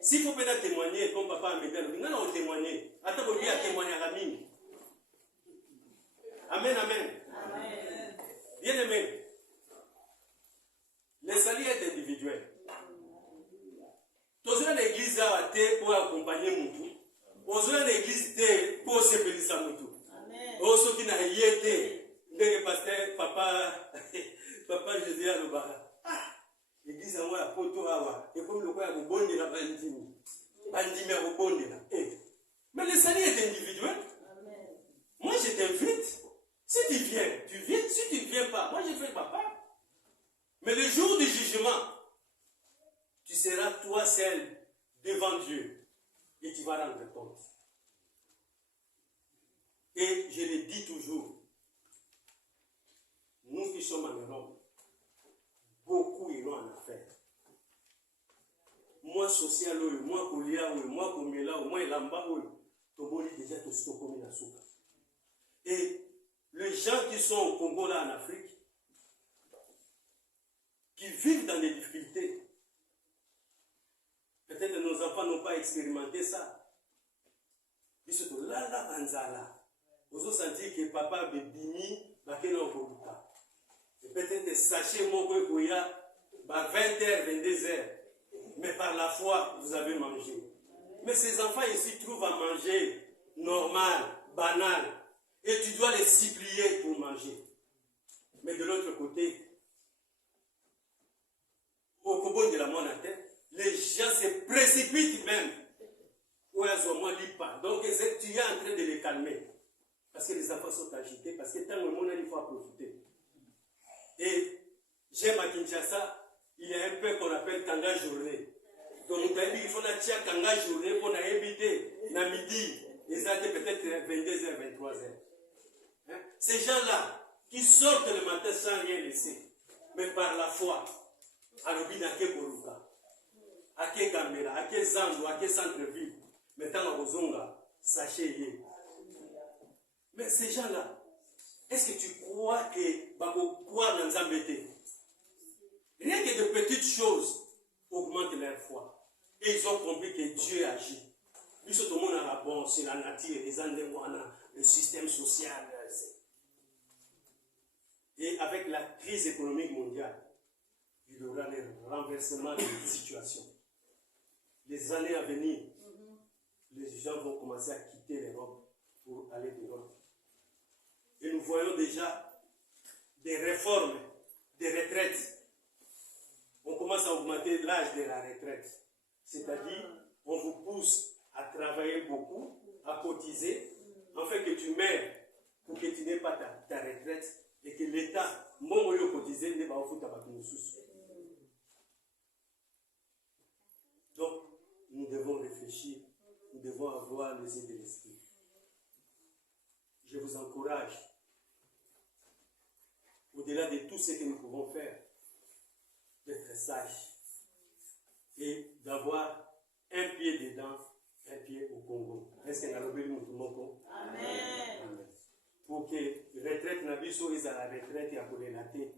S'il faut peut-être témoigner, comme papa a dit, nous allons témoigner. Attends, bien témoigner à la mine. Amen, amen. Bien aimé. Le salut est individuel. Tous l'église a été pour accompagner Moutou. Tous l'église était pour se bénir à Moutou. Tous ceux qui n'ont pas été, le pasteur, papa Jésus a le bar. L'église a moi poto awa. Et comme le quoi a bonne la bandine. Bandine a bonne la. Mais le salut est individuel. Moi je t'invite. Si tu viens, tu viens. Si tu ne viens pas, moi je fais papa. Mais le jour du jugement, tu seras toi seul devant Dieu et tu vas rendre compte. Et je le dis toujours, nous qui sommes en Europe, beaucoup iront en affaires. Moi social, moi Kolia, moi Komela, moi Lamba, Toboli déjà tout ce qu'on a souka. Et les gens qui sont au Congo là en Afrique, qui vivent dans des difficultés, peut-être que nos enfants n'ont pas expérimenté ça. Ils se disent, là, banzala. Vous avez senti que papa a béni, et peut-être que sachez mon qu'il y a 20h, 22h. Mais par la foi, vous avez mangé. Mais ces enfants ici trouvent à manger normal, banal. Et tu dois les supplier pour manger. Mais de l'autre côté, au Congo de la monnaie, les gens se précipitent même. Donc tu es en train de les calmer. Parce que les enfants sont agités, parce que tant que le monde il faut profiter. Et j'aime à Kinshasa, il y a un peu qu'on appelle Kanga journée. Donc nous avons dit qu'il faut la Kanga journée pour éviter la midi. Ils étaient peut-être 22h, 23h. Hein? Ces gens-là, qui sortent le matin sans rien laisser, mais par la foi, à l'objet à Boluka, à Gambela, à Zando, à centre-ville, maintenant à Ozonga, sachez-le. Mais ces gens-là, est-ce que tu crois que quoi dans Zambété? Rien que de petites choses augmentent leur foi. Et ils ont compris que Dieu agit. Puis tout le monde a la bonne, c'est la nature, les endroits, le système social. Et avec la crise économique mondiale, il y aura un renversement de la situation. Les années à venir, les gens vont commencer à quitter l'Europe pour aller dehors. Et nous voyons déjà des réformes, des retraites. On commence à augmenter l'âge de la retraite. C'est-à-dire, on vous pousse à travailler beaucoup, à cotiser, afin que tu meurs pour que tu n'aies pas ta retraite et que l'État, mon cotisé, n'est pas au foot à Donc, nous devons réfléchir, nous devons avoir les yeux de l'esprit. Je vous encourage, au-delà de tout ce que nous pouvons faire, d'être sages et d'avoir un pied dedans, un pied au Congo. Est-ce que nous avons Congo? Amen. Pour que la retraite n'a pas soit à la retraite et à pour la tête.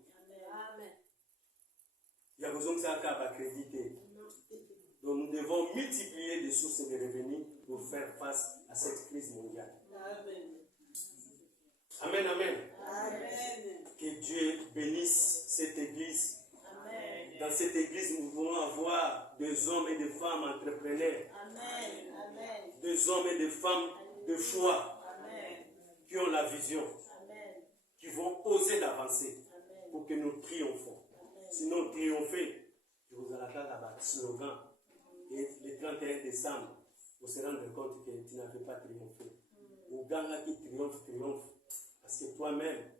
Il y a besoin que ça soit accrédité. Donc nous devons multiplier les sources de revenus pour faire face à cette crise mondiale. Amen, amen. Amen. Que Dieu bénisse cette église. Amen. Dans cette église, nous voulons avoir des hommes et des femmes entrepreneurs. Amen. Amen. Des hommes et des femmes de foi. Amen. Qui ont la vision. Amen. Qui vont oser d'avancer pour que nous triomphons. Amen. Sinon, triompher, je vous en attends à slogan. Et le 31 décembre, vous se rendre compte que tu n'avais pas triomphé. Au Ganga qui triomphe. Parce que toi-même,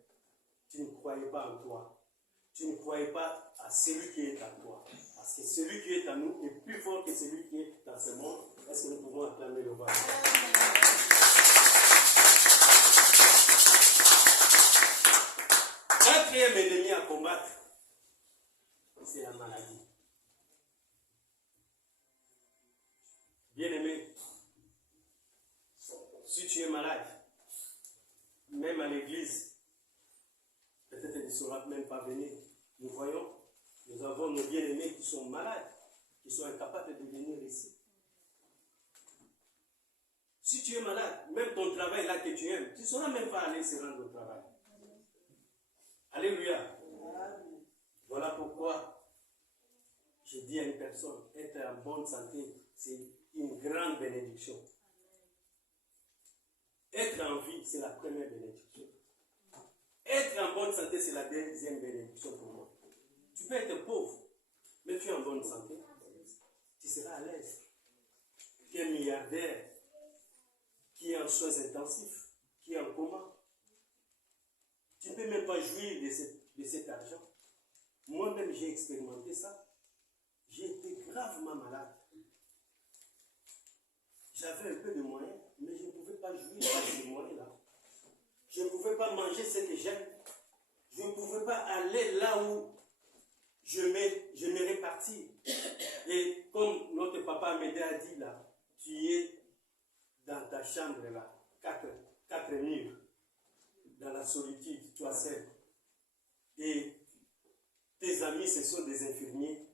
tu ne croyais pas en toi. Tu ne croyais pas à celui qui est en toi. Parce que celui qui est en nous est plus fort que celui qui est dans ce monde. Est-ce que nous pouvons acclamer le roi? quatrième ennemi à combattre, c'est la maladie. Bien-aimé, si tu es malade, même à l'église, peut-être tu ne sauras même pas venir. Nous voyons, nous avons nos bien-aimés qui sont malades, qui sont incapables de venir ici. Si tu es malade, même ton travail là que tu aimes, tu ne sauras même pas aller se rendre au travail. Alléluia. Voilà pourquoi je dis à une personne, être en bonne santé, c'est une grande bénédiction. Être en vie, c'est la première bénédiction. Être en bonne santé, c'est la deuxième bénédiction pour moi. Tu peux être pauvre, mais tu es en bonne santé. Tu seras à l'aise. Tu es un milliardaire qui est en soins intensifs, qui est en coma. Tu ne peux même pas jouir de cet argent. Moi-même, j'ai expérimenté ça. J'ai été gravement malade. J'avais un peu de moyens, mais je ne pouvais pas jouir de ces moyens-là. Je ne pouvais pas manger ce que j'aime. Je ne pouvais pas aller là où je me répartis. Et comme notre papa Médé a dit là, tu es dans ta chambre là, quatre murs, dans la solitude, toi seul. Et tes amis, ce sont des infirmiers.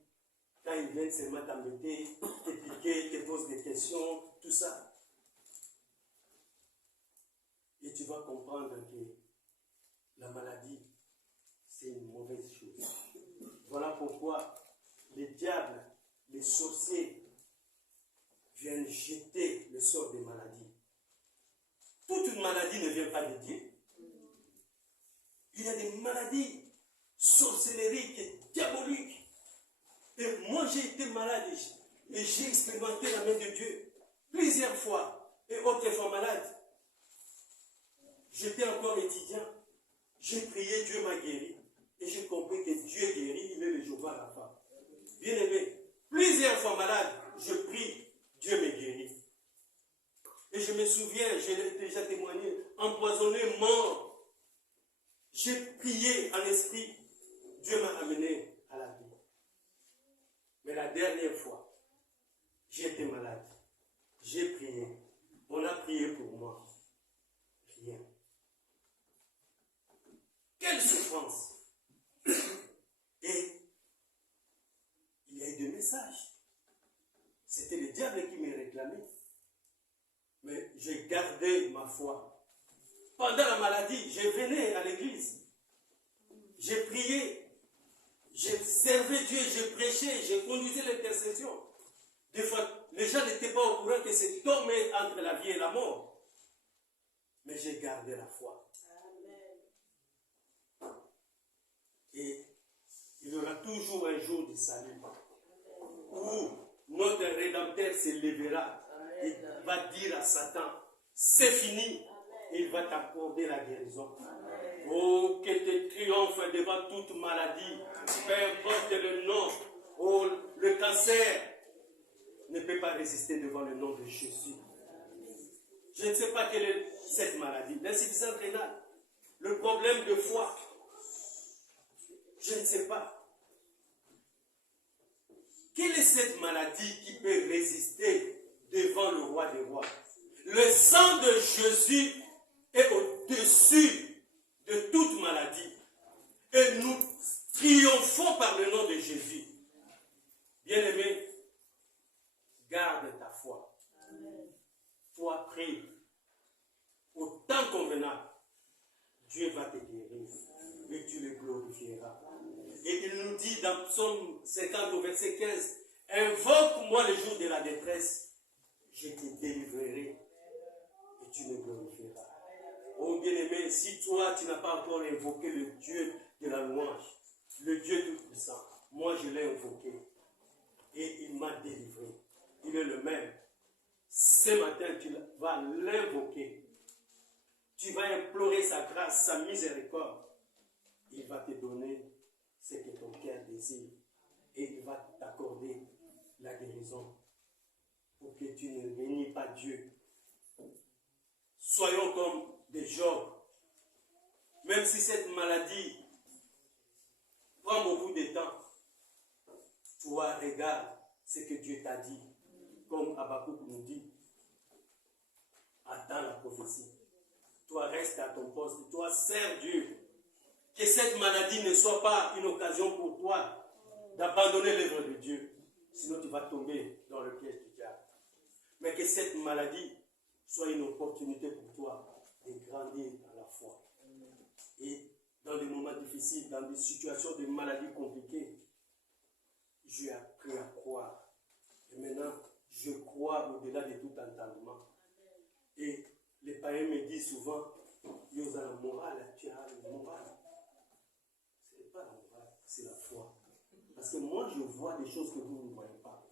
Quand ils viennent seulement t'embêter, te piquer, te posent des questions, tout ça. Et tu vas comprendre que la maladie, c'est une mauvaise chose. Voilà pourquoi les diables, les sorciers viennent jeter le sort des maladies. Toute une maladie ne vient pas de Dieu. Il y a des maladies sorcelleriques, diaboliques. Et moi, j'ai été malade et j'ai expérimenté la main de Dieu plusieurs fois et autrefois malade. J'étais encore étudiant. J'ai prié, Dieu m'a guéri. Et j'ai compris que Dieu guérit, il est le Jéhovah Rapha. Bien aimé, plusieurs fois malade, je prie, Dieu me guérit. Et je me souviens, j'ai déjà témoigné, empoisonné, mort. J'ai prié en esprit, Dieu m'a amené à la vie. Mais la dernière fois, j'étais malade. J'ai prié. On a prié pour moi. Rien. Quelle souffrance! Et il y a eu des messages. C'était le diable qui me réclamait. Mais j'ai gardé ma foi. Pendant la maladie, je venais à l'église. J'ai prié. J'ai servi Dieu, j'ai prêché, j'ai conduisé l'intercession. Des fois, les gens n'étaient pas au courant que c'est tombé entre la vie et la mort. Mais j'ai gardé la foi. Et il y aura toujours un jour de salut où notre Rédempteur se lèvera et va dire à Satan, c'est fini, et il va t'accorder la guérison. Oh, que tu triomphes devant toute maladie, peu importe le nom. Oh, le cancer ne peut pas résister devant le nom de Jésus. Je ne sais pas quelle est cette maladie, l'insuffisance rénale, le problème de foie. Je ne sais pas. Quelle est cette maladie qui peut résister devant le roi des rois? Le sang de Jésus est au-dessus de toute maladie. Et nous triomphons par le nom de Jésus. Bien-aimé, garde ta foi. Toi, prie. Au temps convenable, Dieu va te guérir et tu le glorifieras. Et il nous dit dans Psaume 50 au verset 15, invoque-moi le jour de la détresse, je te délivrerai et tu me glorifieras. Oh bien-aimé, si toi tu n'as pas encore invoqué le Dieu de la louange, le Dieu tout-puissant, moi je l'ai invoqué et il m'a délivré. Il est le même. Ce matin tu vas l'invoquer. Tu vas implorer sa grâce, sa miséricorde. Il va te donner ce que ton cœur désire. Et il va t'accorder la guérison pour que tu ne réunis pas Dieu. Soyons comme des Job. Même si cette maladie Comme au bout des temps, toi, regarde ce que Dieu t'a dit. Comme Habakkuk nous dit, attends la prophétie. Toi, reste à ton poste. Toi, sers Dieu. Que cette maladie ne soit pas une occasion pour toi d'abandonner l'œuvre de Dieu. Sinon, tu vas tomber dans le piège du diable. Mais que cette maladie soit une opportunité pour toi de grandir dans la foi. Et dans des moments difficiles, dans des situations de maladies compliquées, j'ai appris à croire. Et maintenant, je crois au-delà de tout entendement. Et les païens me disent souvent, il y a la morale, tu as la morale. Ce n'est pas la morale, c'est la foi. Parce que moi, je vois des choses que vous ne voyez pas.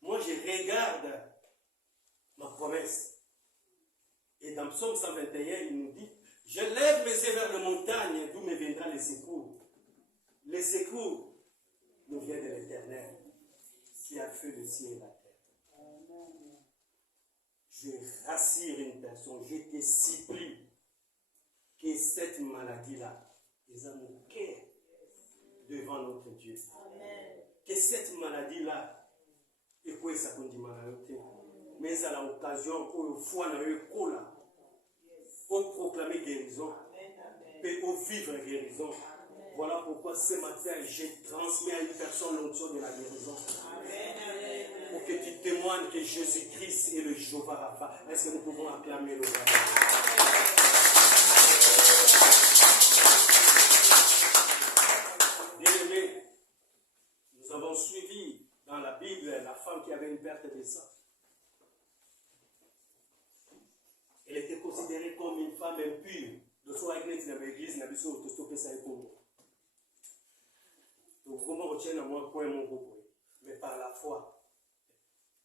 Moi, je regarde ma promesse. Et dans Psaume 121, il nous dit, je lève mes yeux vers les montagnes, d'où me viendra le secours. Le secours nous vient de l'Éternel, qui a fait le ciel et la terre. Je rassure une personne, je te supplie que cette maladie-là, ils ont mon cœur devant notre Dieu. Amen. Que cette maladie-là, et quoi ça qu'on dit maladie, mais à l'occasion où le foi n'a eu cola, pour proclamer guérison, et pour vivre guérison. Amen. Voilà pourquoi ce matin, je transmets à une personne l'onction de la guérison. Amen. Pour que tu témoignes que Jésus-Christ est le Jéhovah Rapha. Est-ce que nous pouvons acclamer le roi? Bien-aimés, nous avons suivi dans la Bible la femme qui avait une perte de sang. Elle était considérée comme une femme impure. De soi, l'église n'a pas stopper ça et comme. Donc, comment retient à moi point mon groupe? Mais par la foi.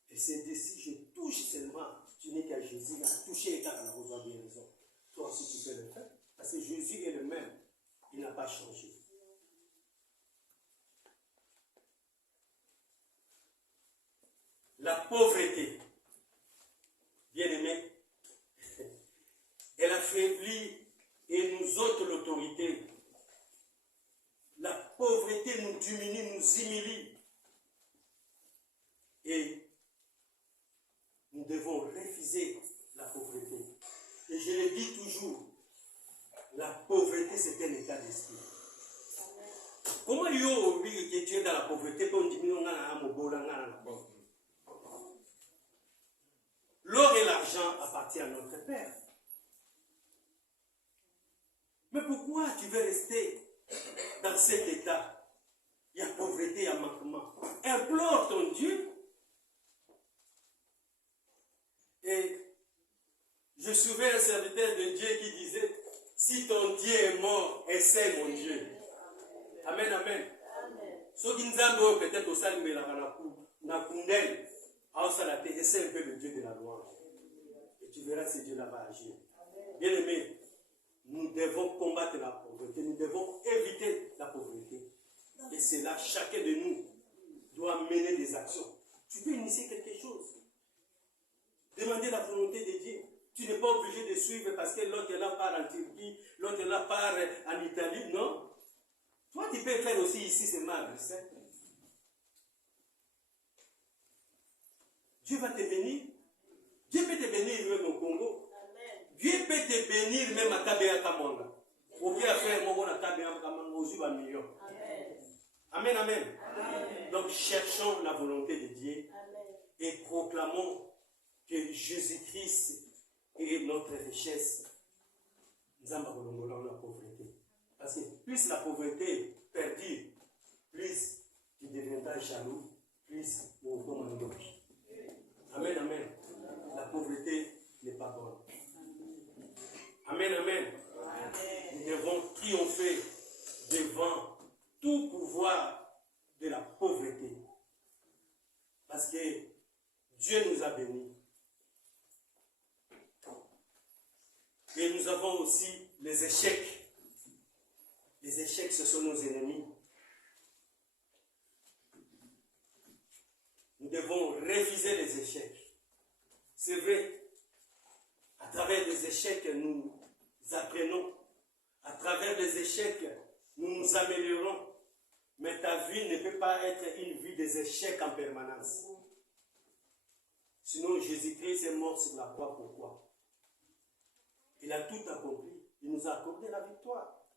Et c'est dit, si je touche seulement, tu n'es qu'à Jésus, à toucher et à la rosée de guérison. Toi aussi, tu peux le faire. Parce que Jésus est le même. Il n'a pas changé. La pauvreté, bien aimé, elle affaiblit et nous ôte l'autorité. La pauvreté nous diminue, nous humilie. Et nous devons refuser la pauvreté. Et je le dis toujours, la pauvreté c'est un état d'esprit. Comment il y a oublié que tu es dans la pauvreté pour diminuer l'or et l'argent appartiennent à notre Père. Mais pourquoi tu veux rester dans cet état? Il y a pauvreté, il y a manquement. Implore ton Dieu. Et je souviens un serviteur de Dieu qui disait, si ton Dieu est mort, essaie mon Dieu. Amen, amen. Ce qui nous a peut-être au salut de la Kundel, essaie un peu le Dieu de la louange. Et tu verras si Dieu va agir. Bien aimé, nous devons combattre la pauvreté, nous devons éviter la pauvreté. Et c'est là, chacun de nous doit mener des actions. Tu peux initier quelque chose. Demander la volonté de Dieu. Tu n'es pas obligé de suivre parce que l'autre là part en Turquie, l'autre là part en Italie, non. Toi, tu peux faire aussi ici, c'est mal. Dieu va te bénir. Dieu peut te bénir même au Congo. Dieu peut te bénir même à Kabea Kamonga. Ou bien faire mon bon à Kabea Kamonga aux yeux à millions. Amen, amen. Amen. Donc cherchons la volonté de Dieu. Amen. Et proclamons que Jésus-Christ est notre richesse. Nous avons la pauvreté. Parce que plus la pauvreté perdure, plus tu deviendras jaloux, plus nous commandons. Amen, amen. La pauvreté n'est pas bonne. Amen, amen. Amen. Nous devons triompher devant tout pouvoir de la pauvreté. Parce que Dieu nous a bénis. Et nous avons aussi les échecs. Les échecs, ce sont nos ennemis. Nous devons refuser les échecs. C'est vrai, à travers les échecs, nous apprenons. À travers les échecs, nous nous améliorons. Mais ta vie ne peut pas être une vie des échecs en permanence. Sinon, Jésus-Christ est mort sur la croix. Pourquoi? Il a tout accompli. Il nous a accordé la victoire.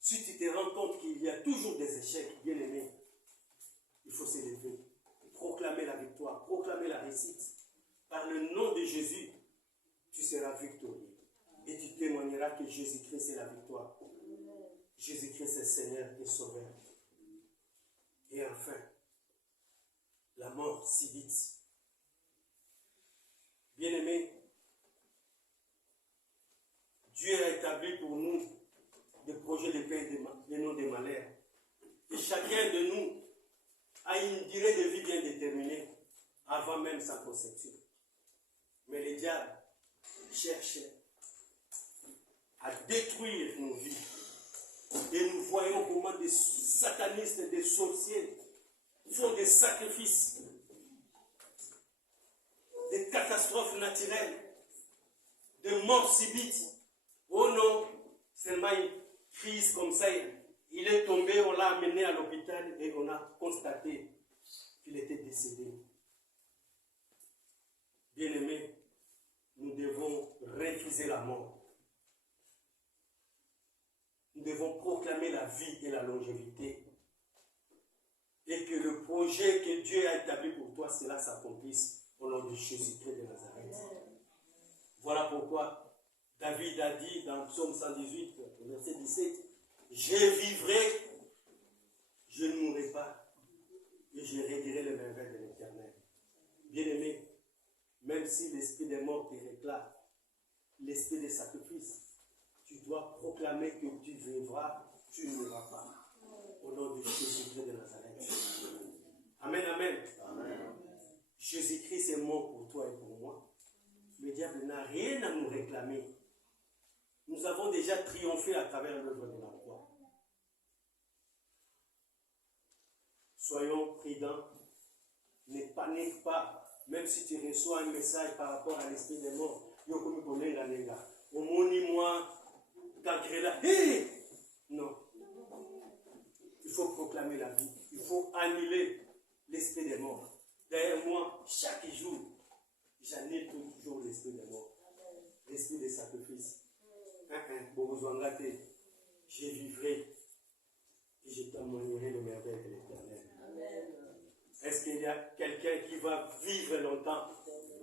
Si tu te rends compte qu'il y a toujours des échecs, bien aimé, il faut s'élever, proclamer la victoire, proclamer la réussite. Par le nom de Jésus, tu seras victorieux. Et tu témoigneras que Jésus-Christ est la victoire. Jésus-Christ est Seigneur et Sauveur. Et enfin, la mort si vite. Bien-aimés, Dieu a établi pour nous des projets de paix et non de malheur. Et chacun de nous a une durée de vie bien déterminée avant même sa conception. Mais les diables cherchent à détruire nos vies. Et nous voyons comment des satanistes, des sorciers font des sacrifices, des catastrophes naturelles, des morts subites. Oh non, seulement une crise comme ça, il est tombé, on l'a amené à l'hôpital et on a constaté qu'il était décédé. Bien-aimés, nous devons refuser la mort. Nous devons proclamer la vie et la longévité. Et que le projet que Dieu a établi pour toi, cela s'accomplisse au nom de Jésus-Christ de Nazareth. Voilà pourquoi David a dit dans Psaume 118, verset 17, « Je vivrai, je ne mourrai pas, et je redirai les merveilles de l'Éternel. » Bien-aimé, même si l'esprit des morts te réclame, l'esprit des sacrifices, tu dois proclamer que tu vivras, tu ne mourras pas. Au nom de Jésus-Christ de Nazareth. Amen, amen. Amen. Jésus-Christ est mort pour toi et pour moi. Le diable n'a rien à nous réclamer. Nous avons déjà triomphé à travers l'œuvre de la croix. Soyons prudents. Ne panique pas. Même si tu reçois un message par rapport à l'esprit des morts. Non. Il faut proclamer la vie. Il faut annuler l'esprit des morts. Derrière moi, chaque jour, j'annule toujours l'esprit des morts. L'esprit des sacrifices. Je vivrai et je témoignerai le merveille de l'Éternel. Est-ce qu'il y a quelqu'un qui va vivre longtemps?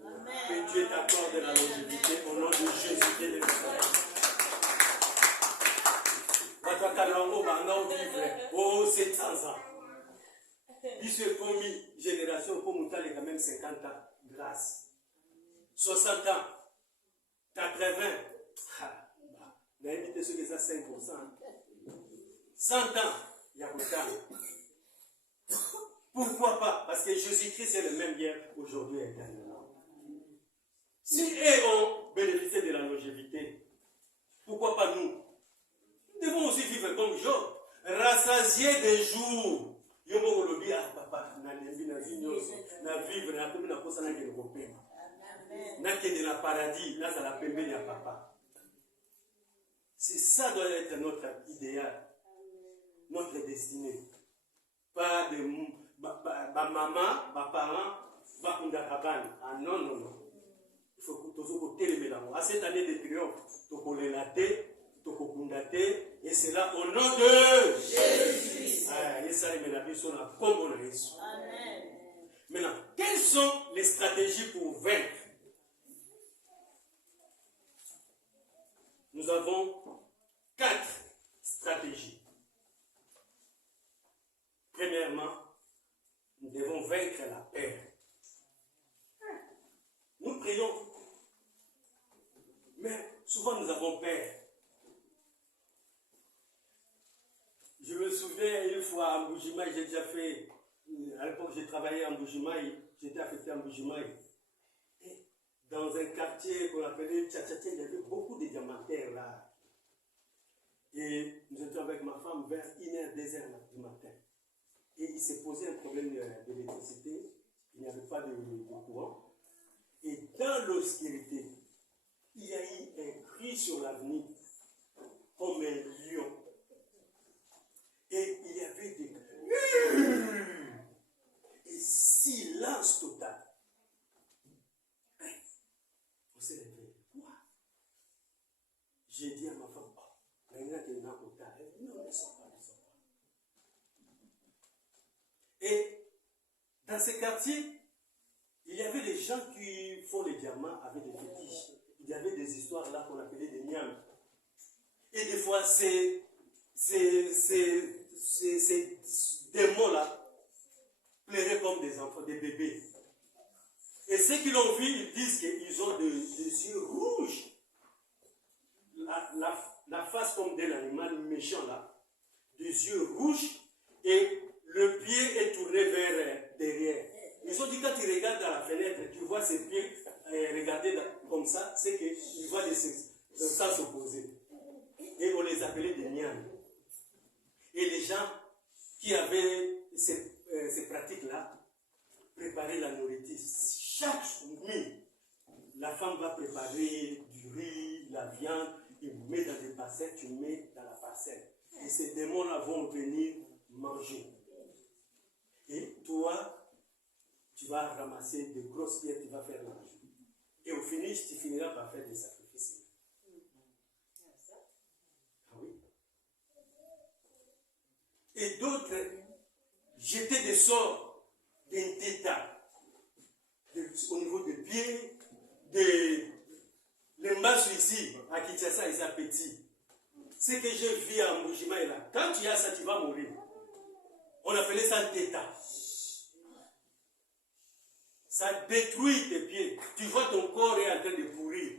Amen. Que Dieu t'accorde la longévité au nom de Jésus-Christ de Nazareth. Oh, 700 ans. Il se commis génération comme on a quand même 50 ans. Grâce. 60 ans. 80. N'a évité ce que ça 5%. 100 ans. Il y a autant. Pourquoi pas? Parce que Jésus-Christ est le même hier, aujourd'hui et éternellement. Si eux ont bénéficié de la longévité, pourquoi pas nous? Nous devons aussi vivre comme Job. Rassasier des jours. Yobo Olobi, ah papa, na vivre, na comme na kosa na kele kopema. Na kele na paradis, na za la pembeni ya papa. C'est ça doit être notre idéal, notre destinée. Pas de maman, parents, ah non, non, non. Il faut que tu aies à cette année de triomphe, tu peux la tête. Et c'est là au nom de Jésus. Amen. Maintenant, quelles sont les stratégies pour vaincre? Nous avons 4 stratégies. Premièrement, nous devons vaincre la peur. Nous prions, mais souvent nous avons peur. Je me souviens une fois à Mbujimaï, j'ai déjà fait, à l'époque j'ai travaillé à Mbujimaï, j'étais affecté à Mbujimaï. Et dans un quartier qu'on appelait Tchatchaté, il y avait beaucoup de diamantaires là. Et nous étions avec ma femme vers 1h, 2h du matin. Et il s'est posé un problème d'électricité, il n'y avait pas de courant. Et dans l'obscurité, il y a eu un cri sur l'avenue, comme un lion. j'ai dit à ma femme, oh, maintenant qu'elle n'a pas tard, elle dit, non, ne sors pas, ne sors pas. Et dans ces quartiers, il y avait des gens qui font les diamants avec des fétiches. Il y avait des histoires là qu'on appelait des niams. Et des fois, ces démons-là plairaient comme des enfants, des bébés. Et ceux qui l'ont vu, ils disent qu'ils ont des yeux rouges. La face comme d'un animal méchant là. Des yeux rouges. Et le pied est tourné vers derrière. Ils ont dit quand tu regardes dans la fenêtre, tu vois ses pieds regarder comme ça, c'est qu'ils voient des sens opposés. Et on les appelait des niams. Et les gens qui avaient ces pratiques-là préparaient la nourriture. Chaque nuit, la femme va préparer du riz, la viande, il met dans des parcelles, tu mets dans la parcelle. Et ces démons-là vont venir manger. Et toi, tu vas ramasser de grosses pierres, tu vas faire manger. Et au finish, tu finiras par faire des sacrifices. Ah oui. Et d'autres jetaient des sorts d'un tétat au niveau des pieds, les masses ici, à Kinshasa, ils sont petits. Ce que je vis à Mbujima est là. Quand tu as ça, tu vas mourir. On appelait ça tétat. Ça détruit tes pieds. Tu vois ton corps est en train de pourrir.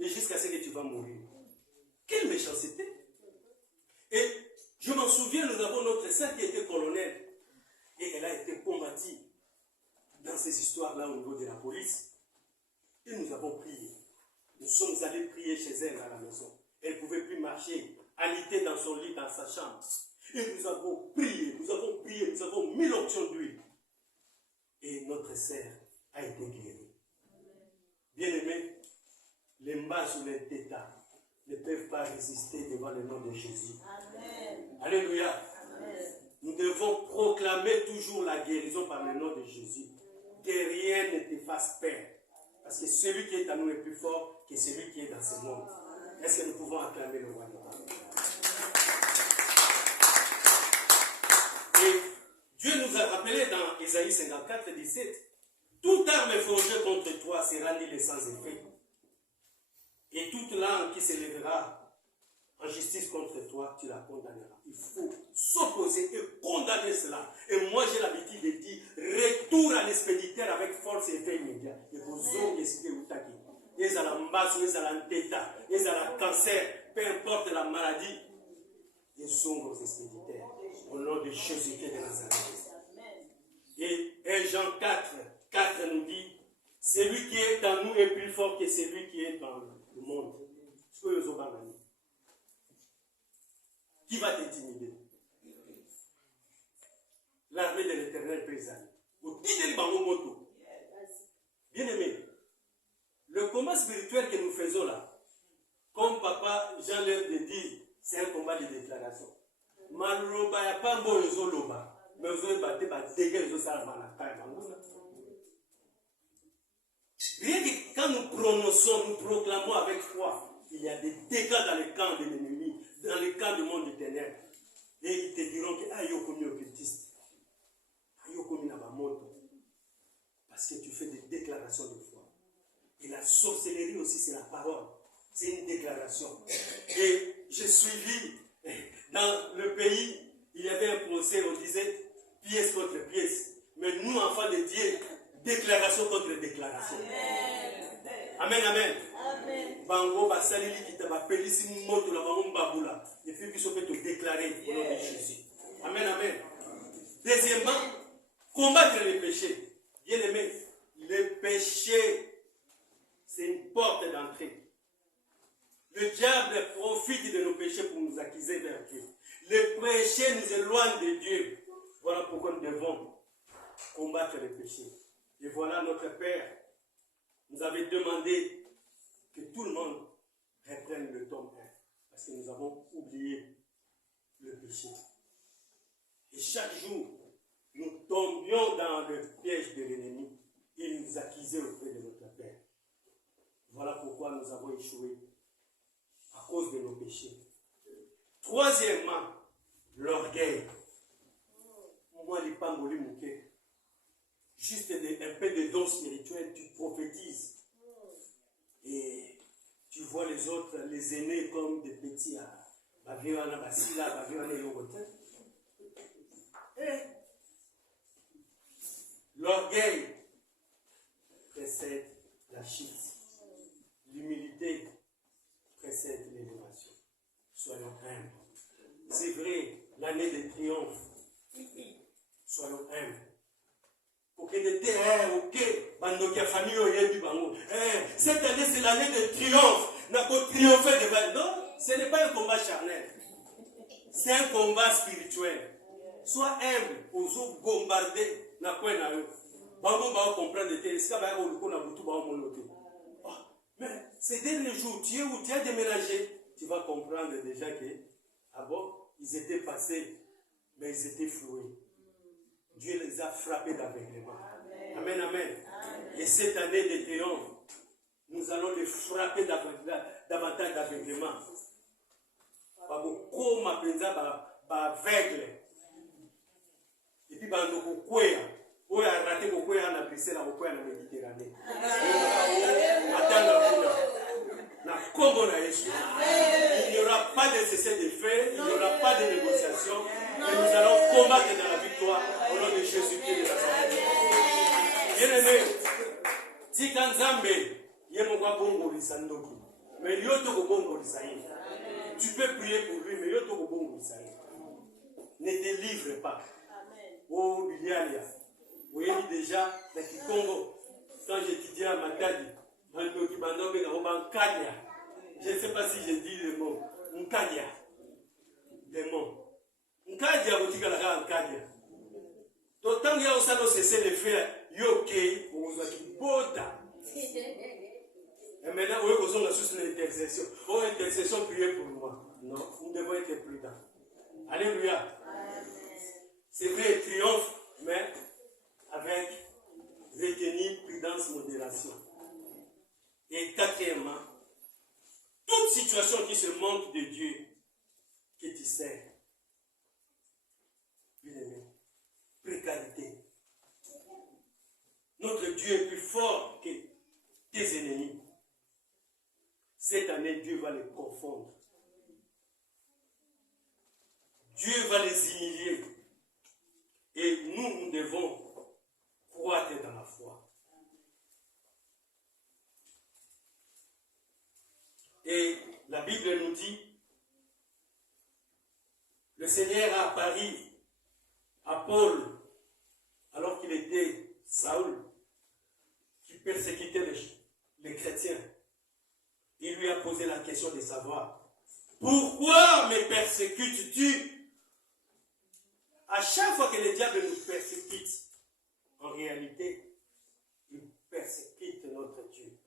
Et jusqu'à ce que tu vas mourir. Quelle méchanceté. Et je m'en souviens, nous avons notre sœur qui était colonel. Et elle a été combattue dans ces histoires-là au niveau de la police. Et nous avons prié. Nous sommes allés prier chez elle à la maison. Elle ne pouvait plus marcher, alitée dans son lit, dans sa chambre. Et nous avons prié, nous avons mis l'onction d'huile. Et notre sœur a été guérie. Bien-aimés, les masses ou les tétas ne peuvent pas résister devant le nom de Jésus. Amen. Alléluia. Amen. Nous devons proclamer toujours la guérison par le nom de Jésus. Que rien ne te fasse peur. Parce que celui qui est à nous est plus fort que celui qui est dans ce monde. Est-ce que nous pouvons acclamer le roi de roi? Et Dieu nous a rappelé dans Ésaïe 54, 17, toute arme forgée contre toi sera nulles sans effet. Et toute langue qui s'élèvera en justice contre toi, tu la condamneras. Il faut s'opposer et condamner cela. Et moi, j'ai l'habitude de dire, retour à l'expéditeur avec force et effet immédiat. Et vous aurez décidé où t'as dit. Ils ont la masse, ils ont la téta, ils ont le cancer, peu importe la maladie. Ils sont vos expéditeurs. Au nom de Jésus qui est de Nazareth. Et 1 Jean 4 nous dit, celui qui est en nous est plus fort que celui qui est dans le monde. Qui va t'intimider? L'armée de l'Éternel présente. Bien aimé, le combat spirituel que nous faisons là, comme papa Jean l'air de dire, c'est un combat de déclaration. Malouba, il n'y a pas bon loba, mais vous avez battu par dégâts de ça. Rien que quand nous prononçons, nous proclamons avec foi, il y a des dégâts dans le camp de l'ennemi, dans le camp du monde éternel. Et ils te diront que aïe, commis occultiste, aïe, commis nabamoto, parce que tu fais des déclarations de foi. Et la sorcellerie aussi, c'est la parole. C'est une déclaration. Et j'ai suivi, dans le pays, il y avait un procès, on disait pièce contre pièce. Mais nous, enfants de Dieu, déclaration contre déclaration. Amen, amen. Amen. Bango, basalili, qui t'a appelé si moto la bango babula. Et puis, qui peut te déclarer au nom de Jésus. Amen, amen. Deuxièmement, combattre les péchés. Bien aimé, le péché, c'est une porte d'entrée. Le diable profite de nos péchés pour nous accuser vers Dieu. Le péché nous éloigne de Dieu. Voilà pourquoi nous devons combattre les péchés. Et voilà notre Père nous avait demandé que tout le monde reprenne le tome 1. Parce que nous avons oublié le péché. Et chaque jour, nous tombions dans le piège de l'ennemi. Il nous accusait auprès de notre Père. Voilà pourquoi nous avons échoué à cause de nos péchés. Troisièmement, l'orgueil. Moi, les pamboli mouké. Juste un peu de dons spirituels, tu prophétises. Et tu vois les autres, les aînés, comme des petits. L'orgueil précède la chute. L'humilité précède l'élévation. Soyons humbles. C'est vrai, l'année de triomphe. Soyons humbles. Ok, cette année, c'est l'année de triomphe. N'a pas triomphé devant. Non, ce n'est pas un combat charnel. C'est un combat spirituel. Sois humble, aux bombarder. N'a pas un aïe. Maman va comprendre de tes mais ces derniers jours, tu es où tu as déménagé, tu vas comprendre déjà que, ah bon, ils étaient passés, mais ils étaient floués. Dieu les a frappés d'aveuglement. Amen, amen. Et cette année de triomphe, nous allons les frapper davantage d'aveuglement. Comme aveugle. Et puis, on a raté beaucoup en Bruxelles, en Méditerranée. Il n'y aura pas de cessez de faire, il n'y aura pas de négociation, mais nous allons combattre dans la victoire au nom de Jésus-Christ de Nazareth. Bien-aimé, si Kanzambe, mais tu peux prier pour lui, mais ne te livre pas. Oh, Bilialia. Vous voyez déjà, dans le Congo, quand j'étudiais à Matadi, je ne sais pas si j'ai dit le mot. Nkadia. Des mots. Nkadia, vous dites que la Nkadia. D'autant qu'il y a aussi cessé de faire yoke, vous avez dit boda. Et maintenant, vous voyez qu'on a sous une intercession. Oh, intercession, priez pour moi. Non, nous devons être prudents. Alléluia. C'est vrai, triomphe, mais avec retenue, prudence, modération. Et quatrièmement, toute situation qui se manque de Dieu, que tu sais, bien-aimé, précarité. Notre Dieu est plus fort que tes ennemis. Cette année, Dieu va les confondre. Dieu va les humilier. Et nous devons croître dans la foi. Et la Bible nous dit, le Seigneur a apparu à Paul, alors qu'il était Saül, qui persécutait les chrétiens. Il lui a posé la question de savoir, pourquoi me persécutes-tu? À chaque fois que le diable nous persécute, en réalité, il persécute notre Dieu.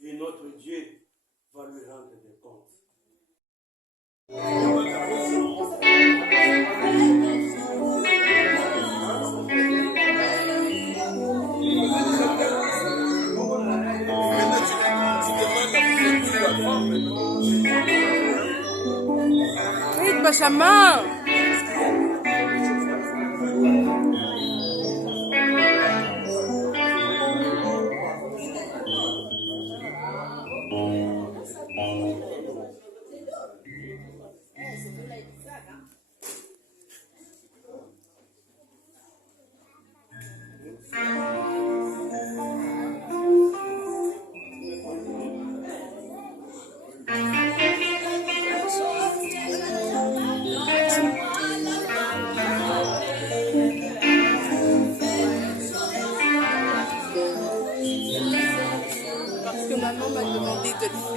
Et notre Dieu va lui rendre des comptes. Oui, Bachama. Parce que maman m'a demandé de le faire.